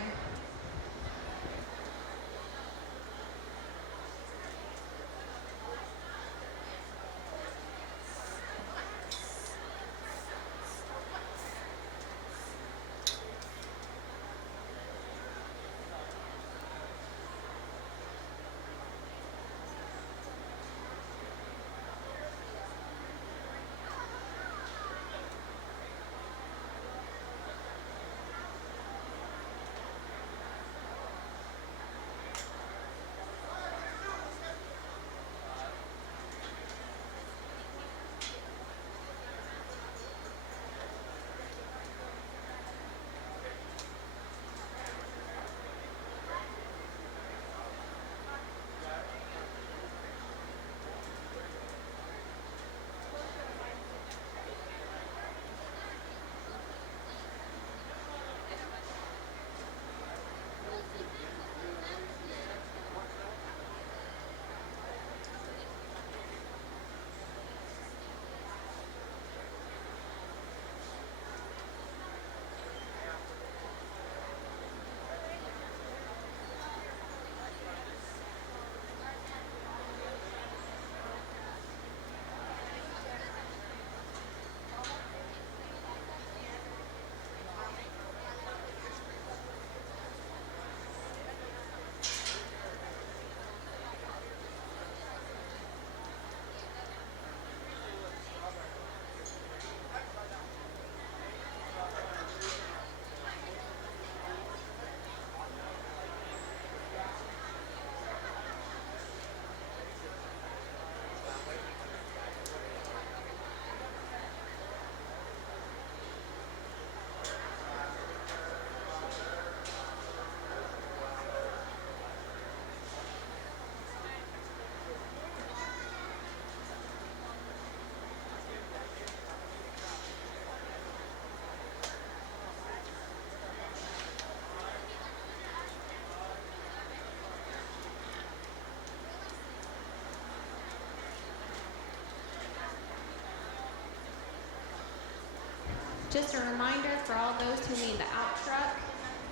Just a reminder for all those who need the out truck,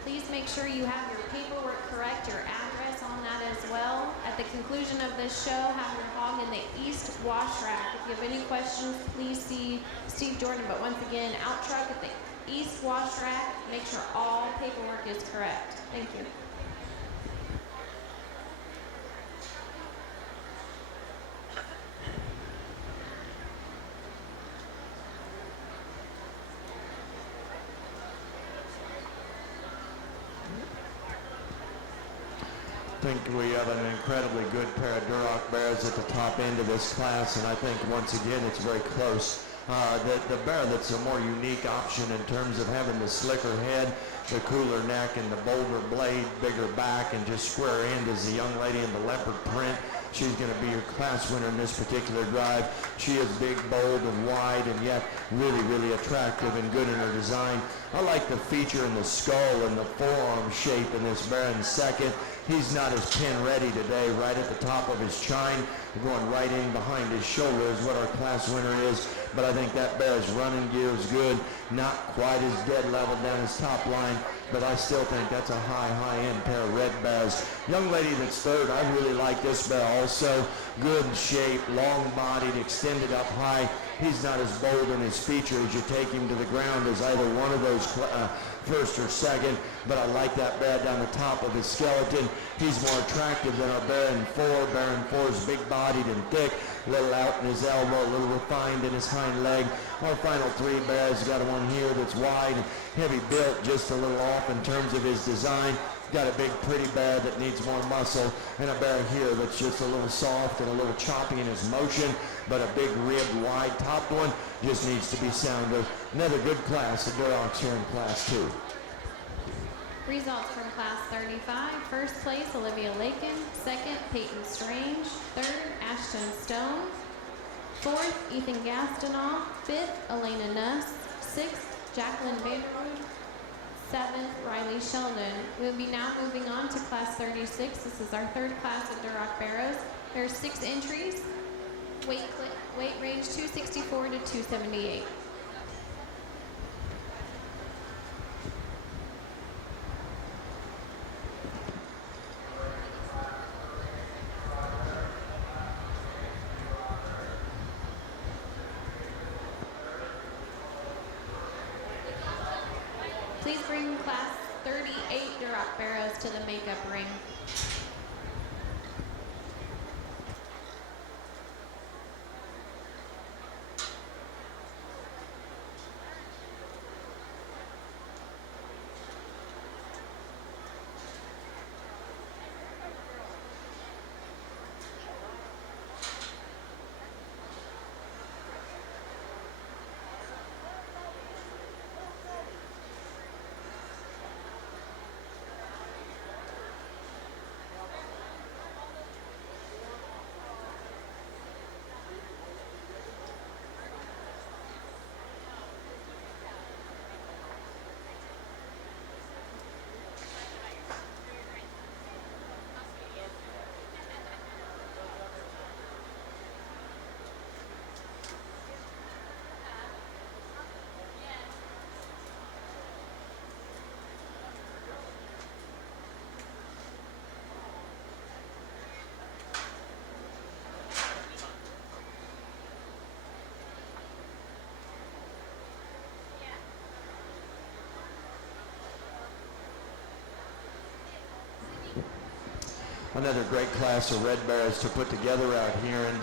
please make sure you have your paperwork correct, your address on that as well. At the conclusion of this show, have your hog in the east wash rack. If you have any questions, please see Steve Jordan. But once again, out truck at the East Wash Rack. Make sure all paperwork is correct. Thank you. I think we have an incredibly good pair of Duroc bears at the top end of this class, and I think once again it's very close. The bear that's a more unique option in terms of having the slicker head, the cooler neck, and the bolder blade, bigger back, and just square end is the young lady in the leopard print. She's going to be your class winner in this particular drive. She is big, bold, and wide, and yet really, really attractive and good in her design. I like the feature in the skull and the forearm shape in this bear in second. He's not as pin ready today, right at the top of his chine, going right in behind his shoulder is what our class winner is. But I think that bear's running gear is good, not quite as dead level down his top line, but I still think that's a high-end pair of red bears. Young lady that's third, I really like this bear also. Good shape, long-bodied, extended up high. He's not as bold in his features. You take him to the ground as either one of those first or second, but I like that bear down the top of his skeleton. He's more attractive than our bear in four. Bear in four is big-bodied and thick, a little out in his elbow, a little refined in his hind leg. Our final three bears got one here that's wide, heavy built, just a little off in terms of his design. Got a big, pretty bear that needs more muscle, and a bear here that's just a little soft and a little choppy in his motion, but a big ribbed, wide top one just needs to be sounder. Another good class of Durocs here in Class 2. Results from Class 35. First place, Olivia Lakin. Second, Peyton Strange. Third, Ashton Stone. Fourth, Ethan Gastineau. Fifth, Elena Nuss. Sixth, Jacqueline Vanderwood. Seventh, Riley Sheldon. We'll be now moving on to Class 36. This is our third class of Duroc Barrows. There's 6 entries. Weight range 264 to 278. Please bring Class 38 Duroc Barrows to the makeup ring. Another great class of red bears to put together out here, and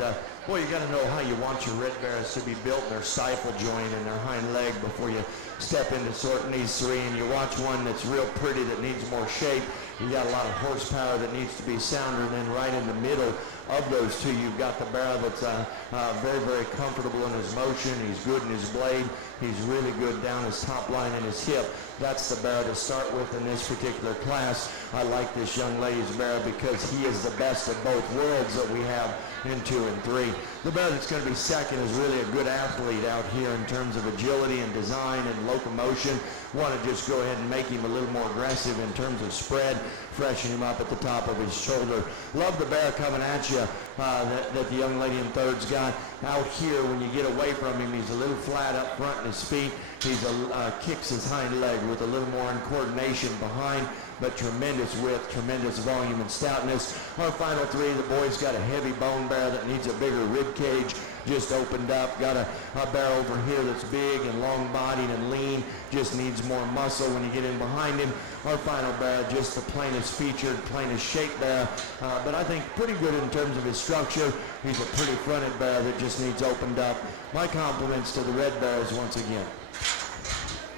boy, you got to know how you want your red bears to be built in their stifle joint and their hind leg before you step into sorting these three. And you watch one that's real pretty that needs more shape. You got a lot of horsepower that needs to be sounder, and then right in the middle of those two, you've got the bear that's very, very comfortable in his motion. He's good in his blade. He's really good down his top line and his hip. That's the bear to start with in this particular class. I like this young lady's bear because he is the best of both worlds that we have in 2 and 3. The bear that's going to be second is really a good athlete out here in terms of agility and design and locomotion. Want to just go ahead and make him a little more aggressive in terms of spread, freshen him up at the top of his shoulder. Love the bear coming at you that the young lady in third's got. Out here, when you get away from him, he's a little flat up front in his feet. He's kicks his hind leg with a little more in coordination behind, but tremendous width, tremendous volume and stoutness. Our final three, the boy's got a heavy bone bear that needs a bigger rib cage, just opened up. Got a bear over here that's big and long-bodied and lean, just needs more muscle when you get in behind him. Our final bear, just the plainest featured, plainest shaped bear, but I think pretty good in terms of his structure. He's a pretty fronted bear that just needs opened up. My compliments to the red bears once again.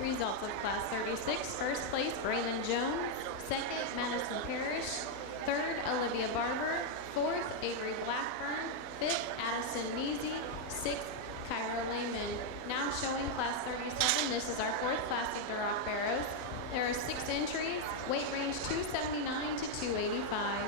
Results of Class 36. First place, Braylon Jones. Second, Madison Parrish. Third, Olivia Barber. Fourth, Avery Blackburn. Fifth, Addison Measy. Sixth, Kyra Lehman. Now showing Class 37. This is our fourth Classic Duroc Barrows. There are 6 entries. Weight range 279 to 285.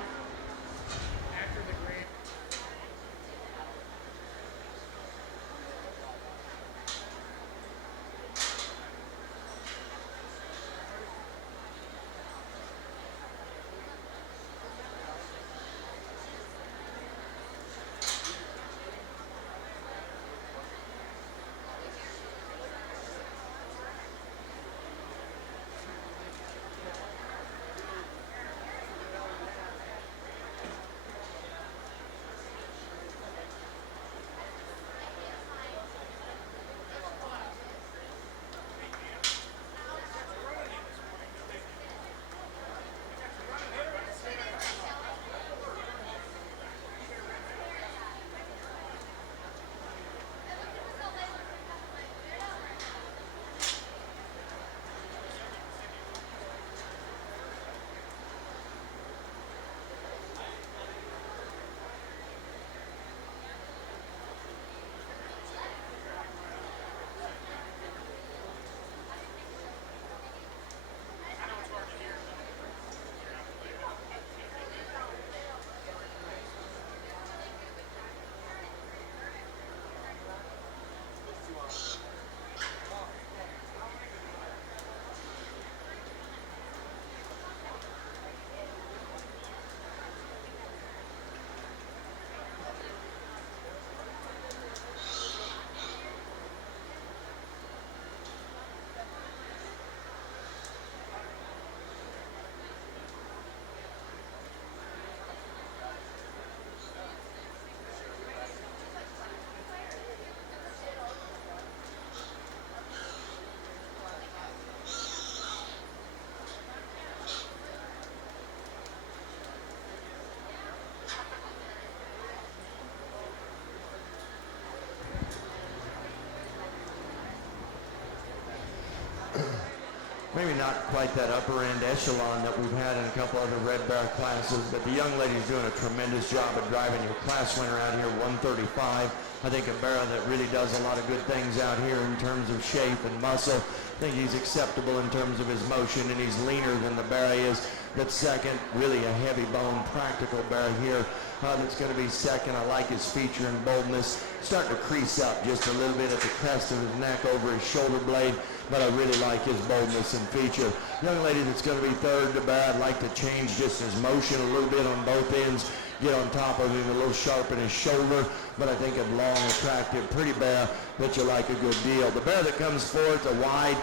Maybe not quite that upper end echelon that we've had in a couple other red bear classes, but the young lady's doing a tremendous job of driving your class winner out here, 135. I think a bear that really does a lot of good things out here in terms of shape and muscle. I think he's acceptable in terms of his motion, and he's leaner than the bear is. That's second, really a heavy bone, practical bear here. That's going to be second. I like his feature and boldness. Starting to crease up just a little bit at the crest of his neck over his shoulder blade, but I really like his boldness and feature. Young lady that's going to be third, the bear, I'd like to change just his motion a little bit on both ends, get on top of him a little sharpen his shoulder, but I think a long, attractive, pretty bear that you like a good deal. The bear that comes fourth, a wide,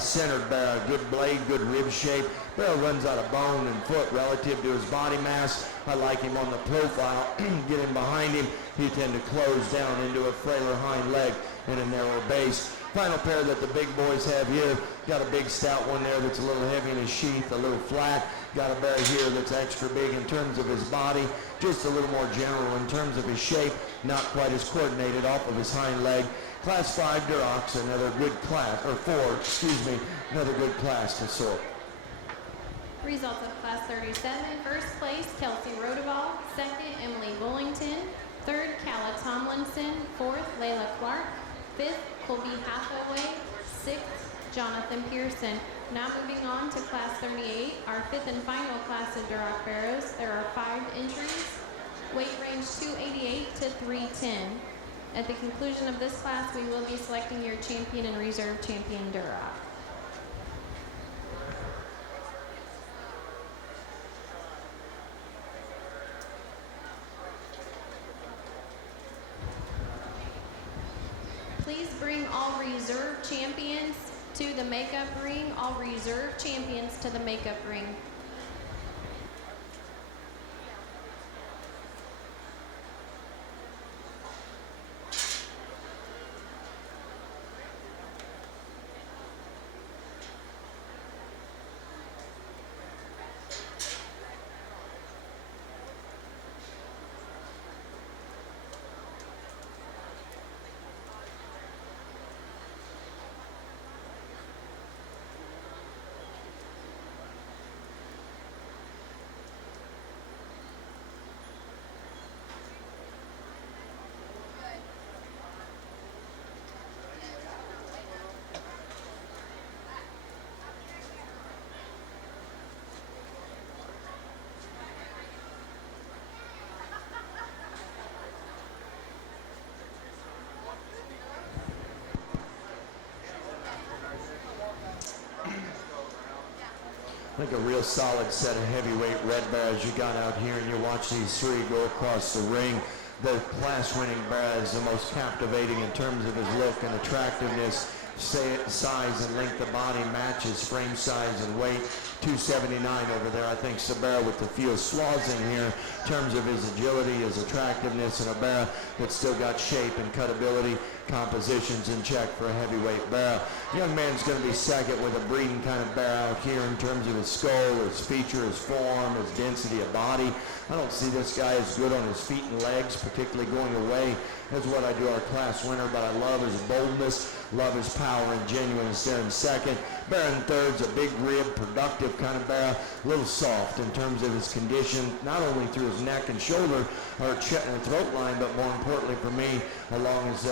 centered bear, good blade, good rib shape. Bear runs out of bone and foot relative to his body mass. I like him on the profile. Get him behind him, he tend to close down into a frailer hind leg and a narrower base. Final pair that the big boys have here, got a big stout one there that's a little heavy in his sheath, a little flat. Got a bear here that's extra big in terms of his body, just a little more general in terms of his shape, not quite as coordinated off of his hind leg. Class 5 Durocs, another good class, or 4, excuse me, another good class to sort. Results of Class 37. First place, Kelsey Rodeball. Second, Emily Bullington. Third, Calla Tomlinson. Fourth, Layla Clark. Fifth, Colby Hathaway. Sixth, Jonathan Pearson. Now moving on to Class 38, our fifth and final class of Duroc Barrows. There are 5 entries. Weight range 288 to 310. At the conclusion of this class, we will be selecting your champion and reserve champion Duroc. Please bring all reserve champions to the makeup ring. All reserve champions to the makeup ring. think a real solid set of heavyweight red bears you got out here, and you watch these three go across the ring. The class-winning bear is the most captivating in terms of his look and attractiveness. Size and length of body matches frame size and weight. 279 over there. I think Sabera with the fewest flaws in here in terms of his agility, his attractiveness, and a bear that's still got shape and cutability. Compositions in check for a heavyweight bear. Young man's going to be second with a breeding kind of bear out here in terms of his skull, his feature, his form, his density of body. I don't see this guy as good on his feet and legs, particularly going away. That's what I do our class winner, but I love his boldness, love his power and genuineness there in second. Bear in third's a big rib, productive kind of bear, a little soft in terms of his condition, not only through his neck and shoulder or throat line, but more importantly for me, along his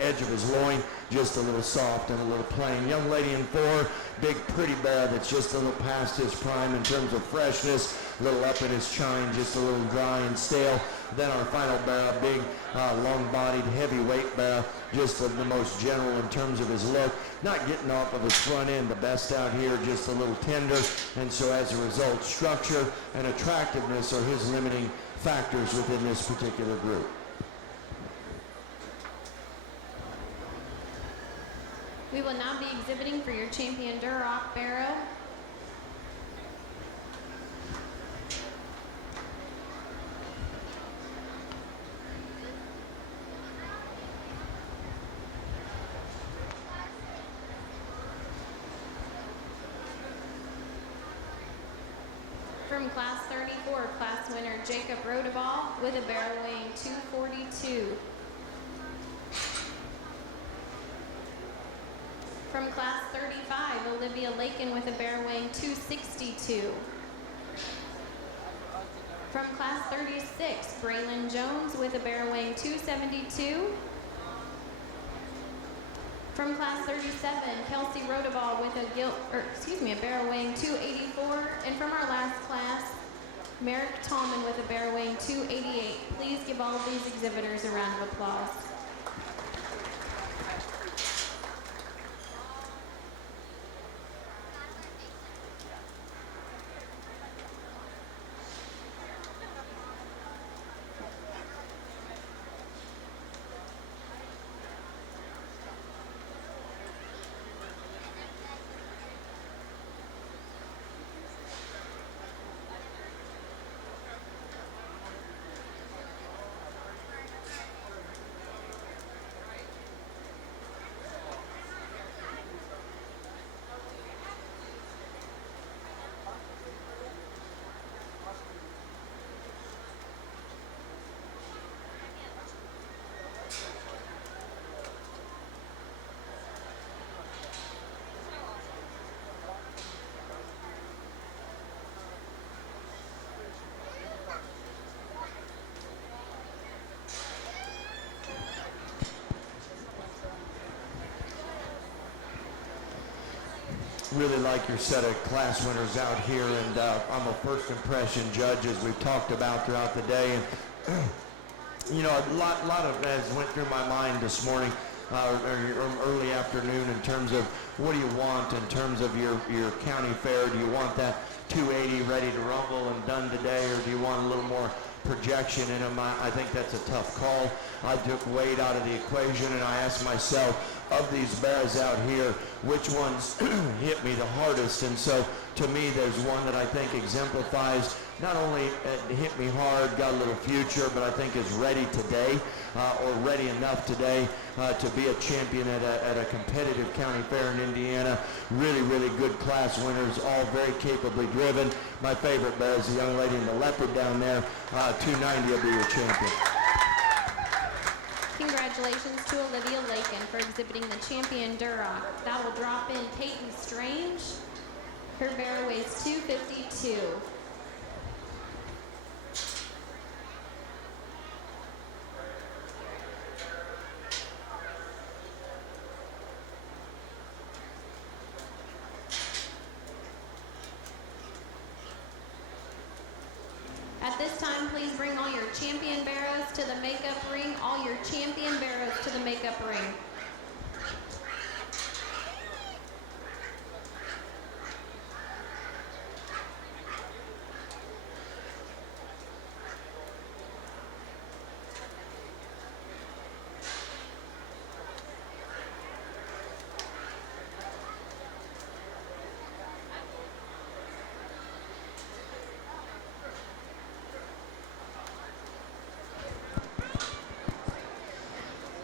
edge of his loin, just a little soft and a little plain. Young lady in four, big pretty bear that's just a little past his prime in terms of freshness, a little up in his chine, just a little dry and stale. Then our final bear, a big, long-bodied, heavyweight bear, just the most general in terms of his look, not getting off of his front end, the best out here, just a little tender, and so as a result, structure and attractiveness are his limiting factors within this particular group. We will now be exhibiting for your champion Duroc Barrow. From class 34, class winner Jacob Rodeball with a barrel weighing 242. From class 35, Olivia Lakin with a barrel weighing 262. From class 36, Braylon Jones with a barrel weighing 272. From class 37, Kelsey Rodeball with a barrel weighing 284. And from our last class, Merrick Tallman with a barrel weighing 288. Please give all of these exhibitors a round of applause. Really like your set of class winners out here, and I'm a first impression judge, as we've talked about throughout the day. And you know, a lot of as went through my mind this morning or early afternoon in terms of what do you want in terms of your county fair? Do you want that 280 ready to rumble and done today, or do you want a little more projection in them? I think that's a tough call. I took weight out of the equation, and I asked myself, of these bears out here, which ones hit me the hardest? And so to me, there's one that I think exemplifies not only hit me hard, got a little future, but I think is ready today or ready enough today to be a champion at a competitive county fair in Indiana. Really, really good class winners, all very capably driven. My favorite bear is the young lady in the leopard down there. 290 will be your champion. Congratulations to Olivia Lakin for exhibiting the champion Duroc. That will drop in Peyton Strange. Her barrel weighs 252. At this time, please bring all your champion barrows to the makeup ring. All your champion barrows to the makeup ring.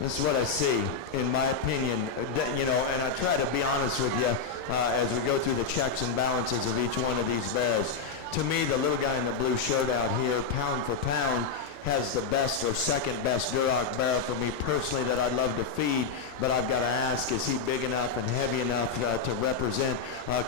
This is what I see, in my opinion, you know, and I try to be honest with you as we go through the checks and balances of each one of these bears. To me, the little guy in the blue shirt out here, pound for pound, has the best or second best Duroc bear for me personally that I'd love to feed, but I've got to ask, is he big enough and heavy enough to represent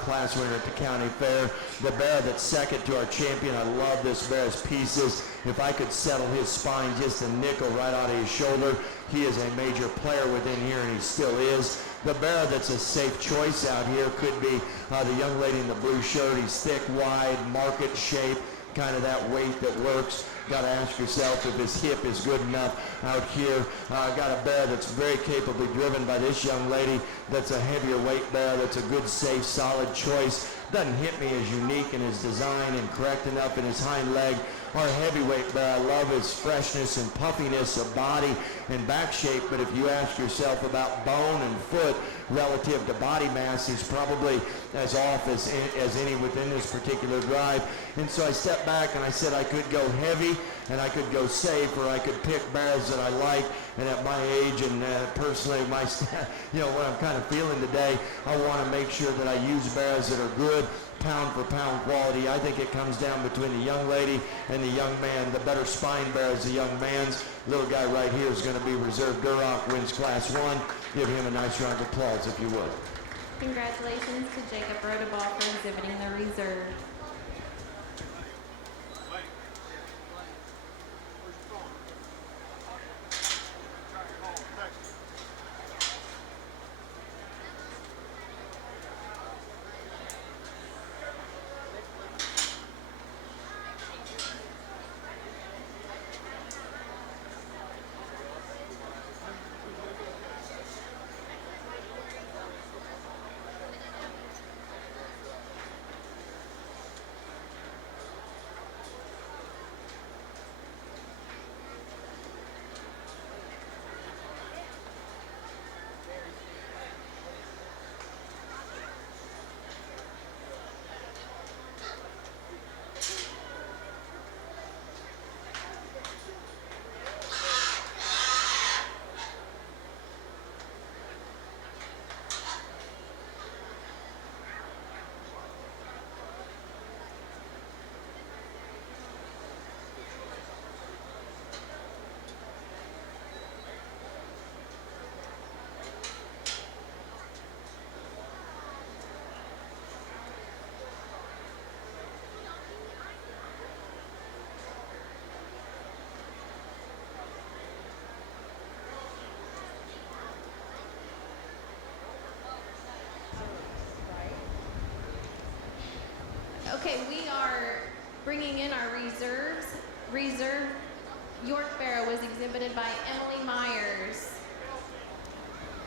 class winner at the county fair? The bear that's second to our champion, I love this bear's pieces. If I could settle his spine just a nickel right out of his shoulder, he is a major player within here, and he still is. The bear that's a safe choice out here could be the young lady in the blue shirt. He's thick, wide, market shape, kind of that weight that works. Got to ask yourself if his hip is good enough out here. Got a bear that's very capably driven by this young lady that's a heavier weight bear that's a good, safe, solid choice. Doesn't hit me as unique in his design and correct enough in his hind leg. Our heavyweight bear, I love his freshness and puffiness of body and back shape, but if you ask yourself about bone and foot relative to body mass, he's probably as off as any within this particular drive. And so I stepped back and I said I could go heavy and I could go safe, or I could pick bears that I like. And at my age and personally, my you know, what I'm kind of feeling today, I want to make sure that I use bears that are good, pound for pound quality. I think it comes down between the young lady and the young man. The better spine bear is the young man's. Little guy right here is going to be reserve Duroc, wins class 1. Give him a nice round of applause if you would. Congratulations to Jacob Rodeball for exhibiting the reserve. Okay, we are bringing in our reserves. Reserve York Barrow was exhibited by Emily Myers.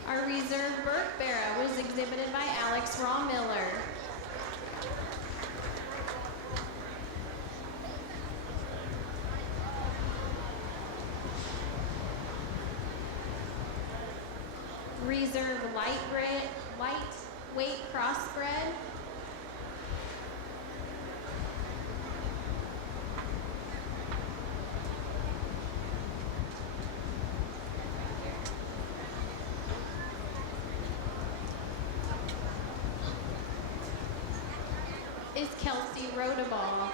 Our reserve Burke Barrow was exhibited by Alex Raw Miller. Reserve lightweight crossbred. Is Kelsey Rodeball.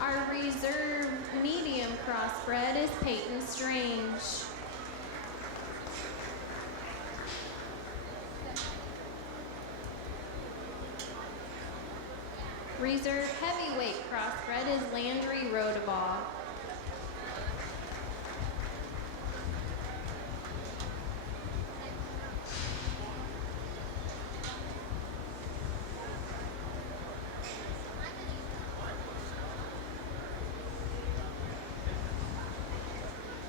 Our reserve medium crossbred is Peyton Strange. Reserve heavyweight crossbred is Landry Rodeball.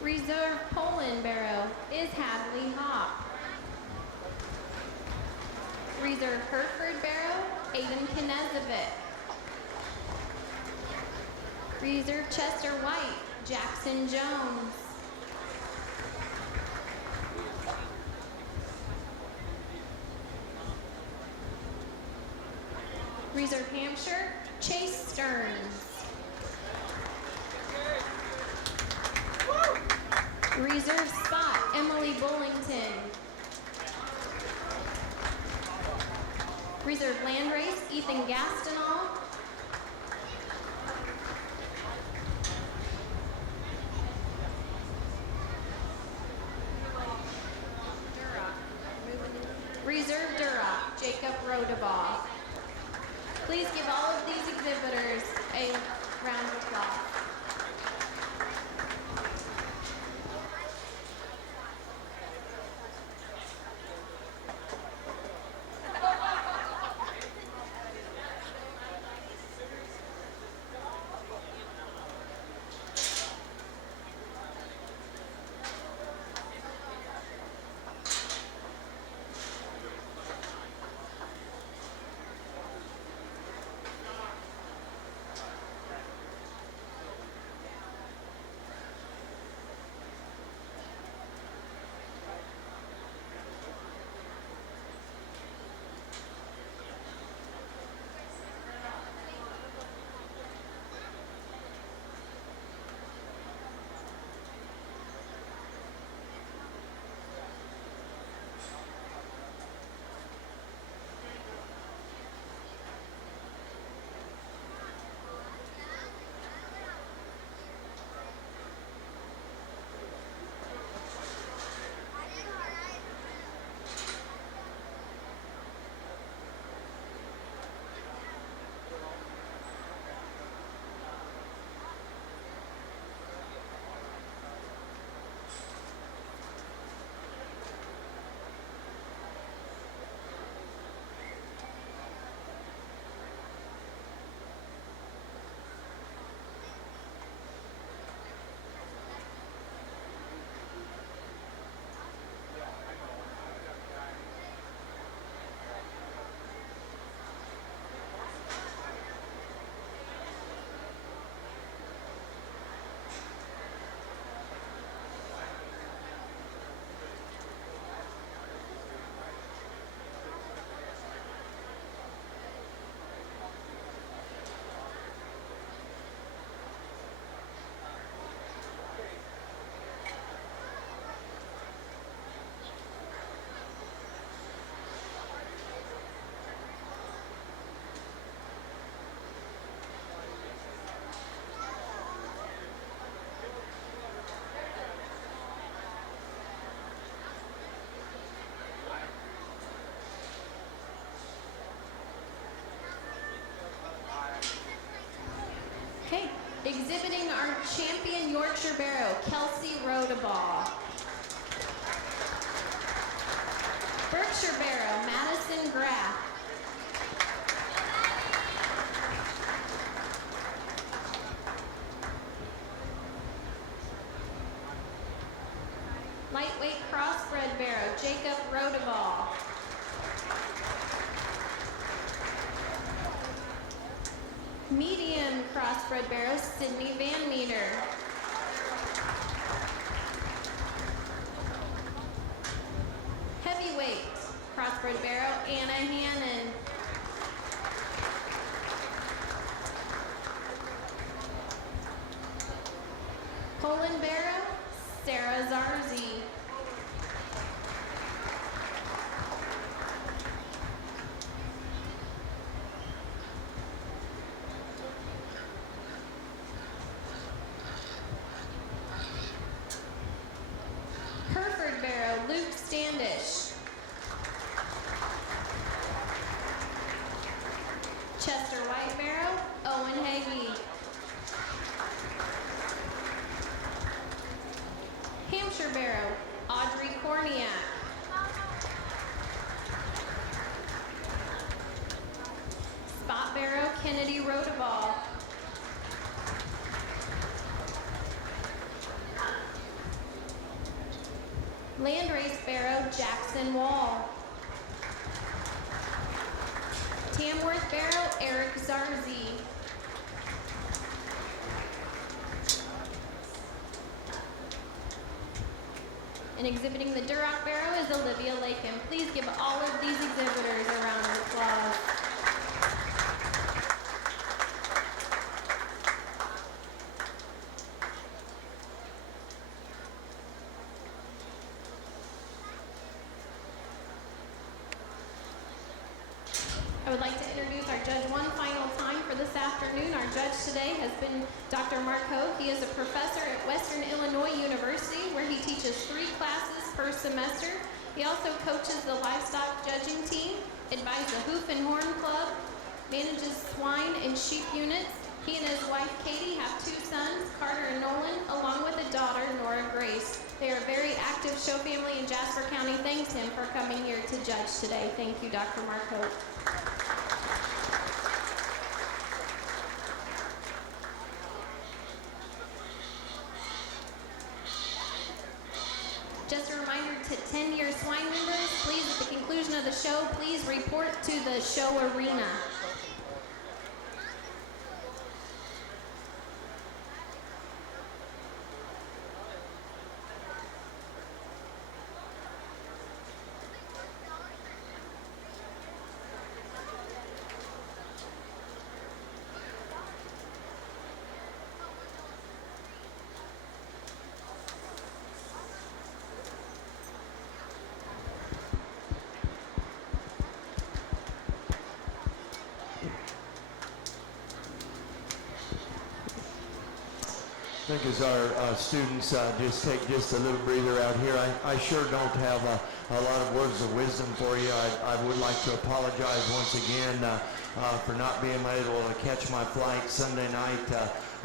Reserve Poland Barrow is Hadley Hop. Reserve Hereford Barrow, Aiden Knezovic. Reserve Chester White, Jackson Jones. Reserve Hampshire, Chase Stearns. Reserve spot, Emily Bullington. Reserve land race, Ethan Gastineau. Reserve Duroc, Jacob Rodebaugh. Please give all of these exhibitors a round of applause. Okay, exhibiting our champion Yorkshire Barrow, Kelsey Rodebaugh. Berkshire Barrow, Madison Graff. Lightweight crossbred Barrow, Jacob Rodebaugh. Medium crossbred Barrow, Sydney Van Meter. Heavyweight crossbred Barrow, Anna Hannon. Poland Barrow, Sarah Zarzi. Hereford Barrow, Luke Standish. Chester White Barrow, Owen Hagee. Hampshire Barrow, Audrey Korniak. Spot Barrow, Kennedy Rodebaugh. Landrace Barrow, Jackson Wall. Tamworth Barrow, Eric Zarzi. And exhibiting the Duroc Barrow is Olivia Lakin. Please give all of these exhibitors a round of applause. I would like to introduce our judge one final time for this afternoon. Our judge today has been Dr. Mark Hogue. He is a professor at Western Illinois University, where he teaches 3 classes per semester. He also coaches the livestock judging team, advises the Hoof and Horn Club, manages swine and sheep units. He and his wife Katie have 2 sons, Carter and Nolan, along with a daughter, Nora Grace. They are a very active show family, and Jasper County thanks him for coming here to judge today. Thank you, Dr. Mark Hogue. Just a reminder to 10-year swine members, please, at the conclusion of the show, please report to the show arena. I think as our students just take just a little breather out here, I sure don't have a lot of words of wisdom for you. I would like to apologize once again for not being able to catch my flight Sunday night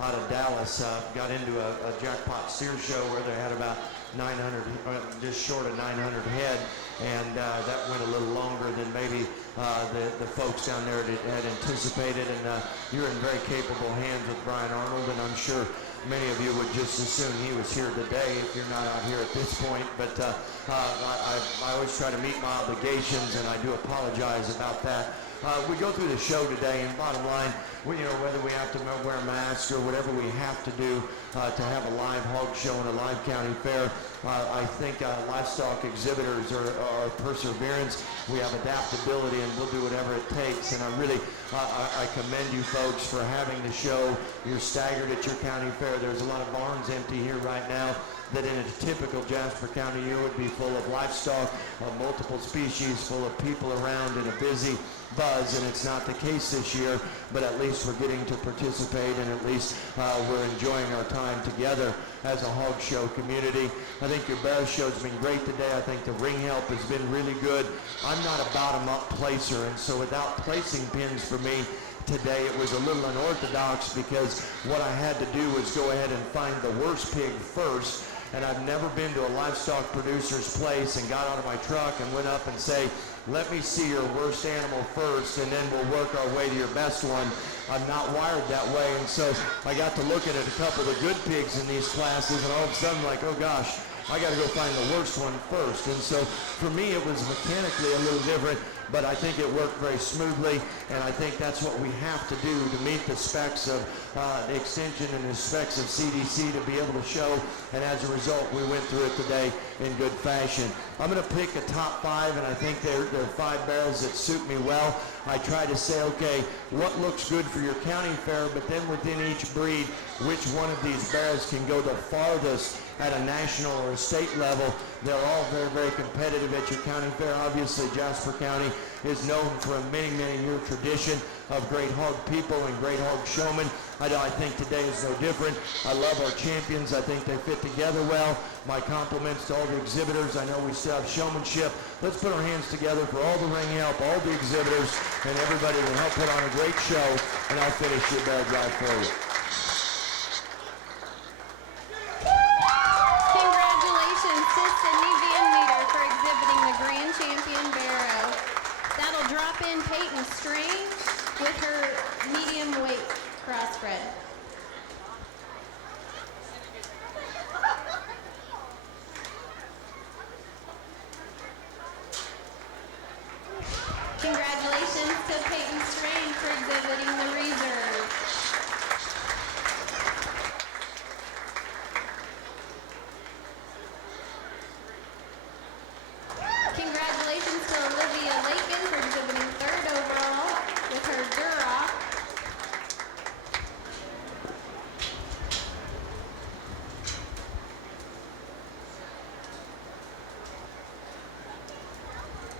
out of Dallas. Got into a jackpot steer show where they had about 900, just short of 900 head, and that went a little longer than maybe the folks down there had anticipated. And you're in very capable hands with Brian Arnold, and I'm sure many of you would just assume he was here today if you're not out here at this point. But I always try to meet my obligations, and I do apologize about that. We go through the show today, and bottom line, whether we have to wear masks or whatever we have to do to have a live hog show and a live county fair, I think livestock exhibitors are perseverance. We have adaptability, and we'll do whatever it takes. And I really I commend you folks for having the show. You're staggered at your county fair. There's a lot of barns empty here right now that in a typical Jasper County year would be full of livestock of multiple species, full of people around in a busy buzz, and it's not the case this year, but at least we're getting to participate, and at least we're enjoying our time together as a hog show community. I think your bear show's been great today. I think the ring help has been really good. I'm not a bottom-up placer, and so without placing pins for me today, it was a little unorthodox because what I had to do was go ahead and find the worst pig first. And I've never been to a livestock producer's place and got out of my truck and went up and say, let me see your worst animal first, and then we'll work our way to your best one. I'm not wired that way, and so I got to looking at a couple of the good pigs in these classes, and all of a sudden I'm like, oh gosh, I got to go find the worst one first. And so for me, it was mechanically a little different, but I think it worked very smoothly, and I think that's what we have to do to meet the specs of the extension and the specs of CDC to be able to show, and as a result, we went through it today in good fashion. I'm going to pick a top 5, and I think there are 5 barrels that suit me well. I try to say, okay, what looks good for your county fair, but then within each breed, which one of these bears can go the farthest at a national or a state level. They're all very, very competitive at your county fair. Obviously, Jasper County is known for a many, many year tradition of great hog people and great hog showmen. I think today is no different. I love our champions. I think they fit together well. My compliments to all the exhibitors. I know we still have showmanship. Let's put our hands together for all the ring help, all the exhibitors, and everybody that helped put on a great show, and I'll finish your bear drive for you. Congratulations to Sydney Van Meter for exhibiting the Grand Champion Barrow. That'll drop in Peyton Strange with her medium weight crossbred. Congratulations to Peyton Strange for exhibiting the reserve. Congratulations to Olivia Lakin for exhibiting 3rd overall with her Duroc.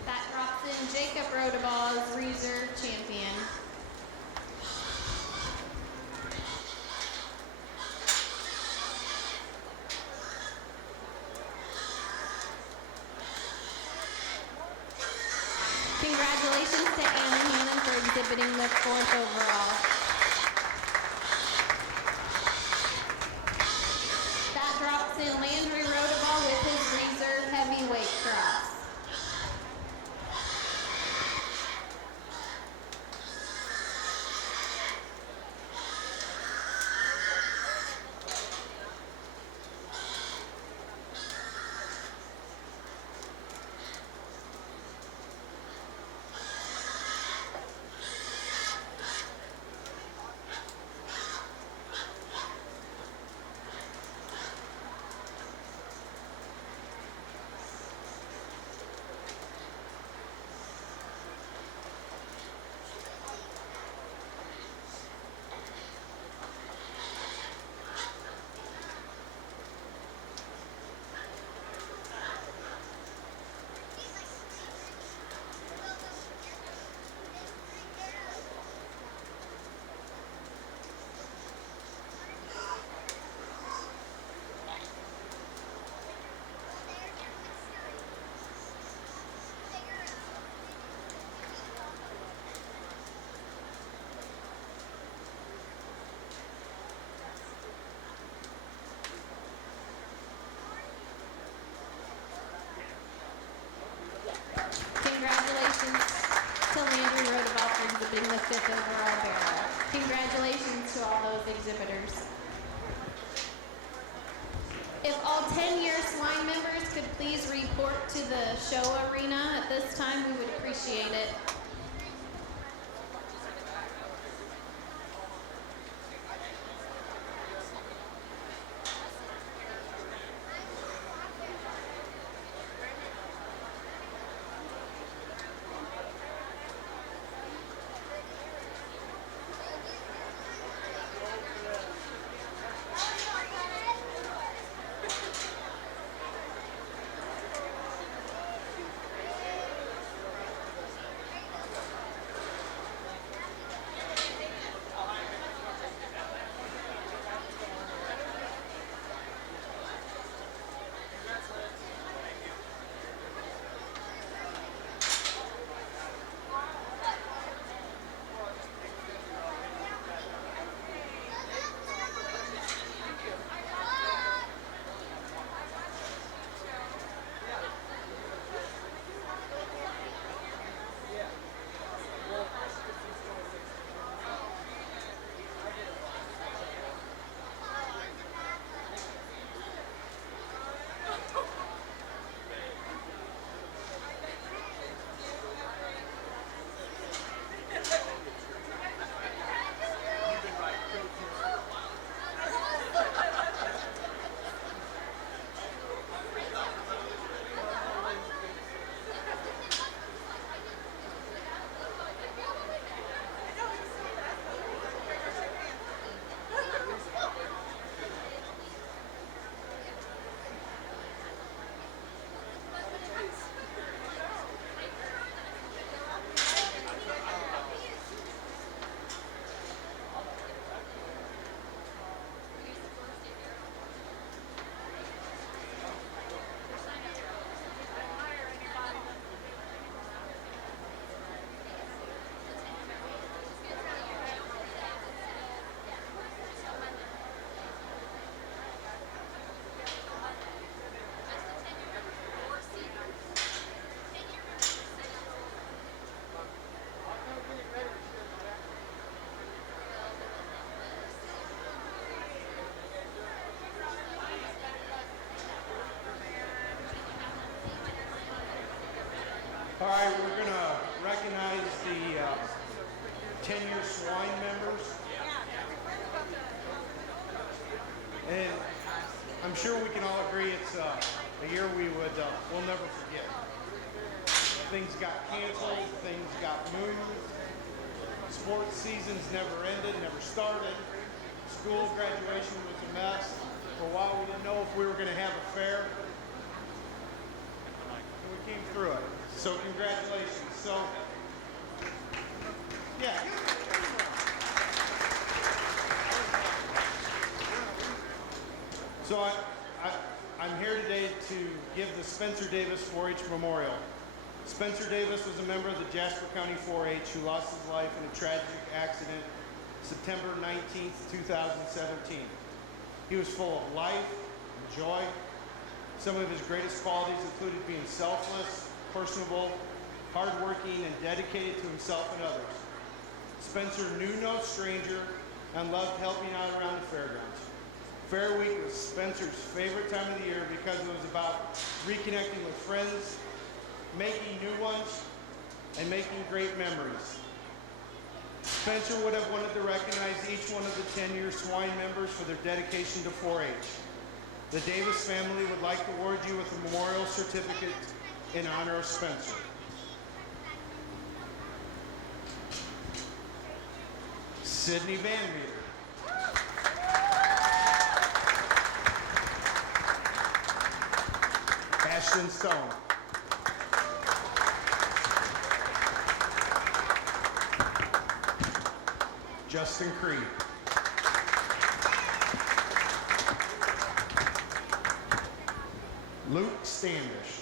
That drops in Jacob Rodaball's reserve champion. exhibiting the 4th overall. That drops in Landry Rodeball with his reserve heavyweight cross. Congratulations to Landry Rodeball for exhibiting the 5th overall barrel. Congratulations to all those exhibitors. If all 10-year Swine members could please report to the show arena at this time, we would appreciate it. All right, we're going to recognize the 10-year Swine members. And I'm sure we can all agree it's a year we'll never forget. Things got canceled, things got moved. Sports seasons never ended, never started. School graduation was a mess. For a while we didn't know if we were going to have a fair. And we came through it. So congratulations. So, yeah. So I'm here today to give the Spencer Davis 4-H Memorial. Spencer Davis was a member of the Jasper County 4-H who lost his life in a tragic accident September 19th, 2017. He was full of life and joy. Some of his greatest qualities included being selfless, personable, hardworking, and dedicated to himself and others. Spencer knew no stranger and loved helping out around the fairgrounds. Fair Week was Spencer's favorite time of the year because it was about reconnecting with friends, making new ones, and making great memories. Spencer would have wanted to recognize each one of the 10-year Swine members for their dedication to 4-H. The Davis family would like to award you with a memorial certificate in honor of Spencer. Sydney Van Meter. Ashton Stone. Justin Creed. Luke Standish.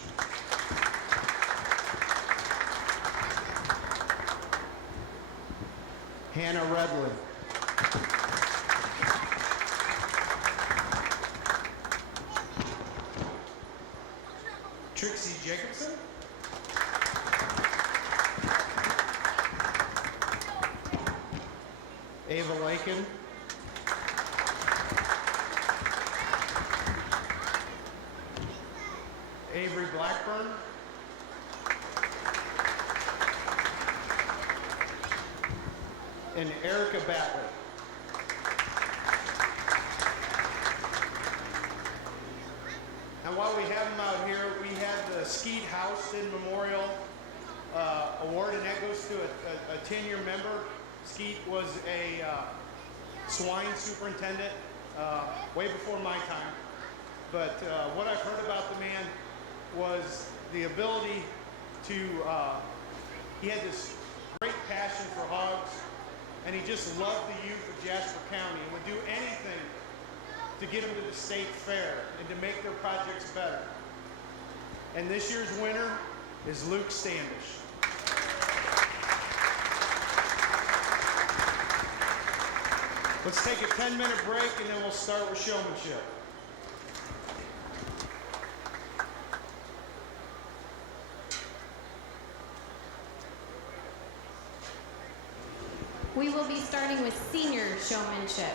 Hannah Redland. Trixie Jacobson. Ava Lakin. Avery Blackburn. And Erica Batley. And while we have them out here, we have the Skeet Houston Memorial Award, and that goes to a 10-year member. Skeet was a swine superintendent way before my time. But what I've heard about the man was the ability to, he had this great passion for hogs, and he just loved the youth of Jasper County and would do anything to get them to the state fair and to make their projects better. And this year's winner is Luke Standish. Let's take a 10-minute break and then we'll start with showmanship. We will be starting with senior showmanship.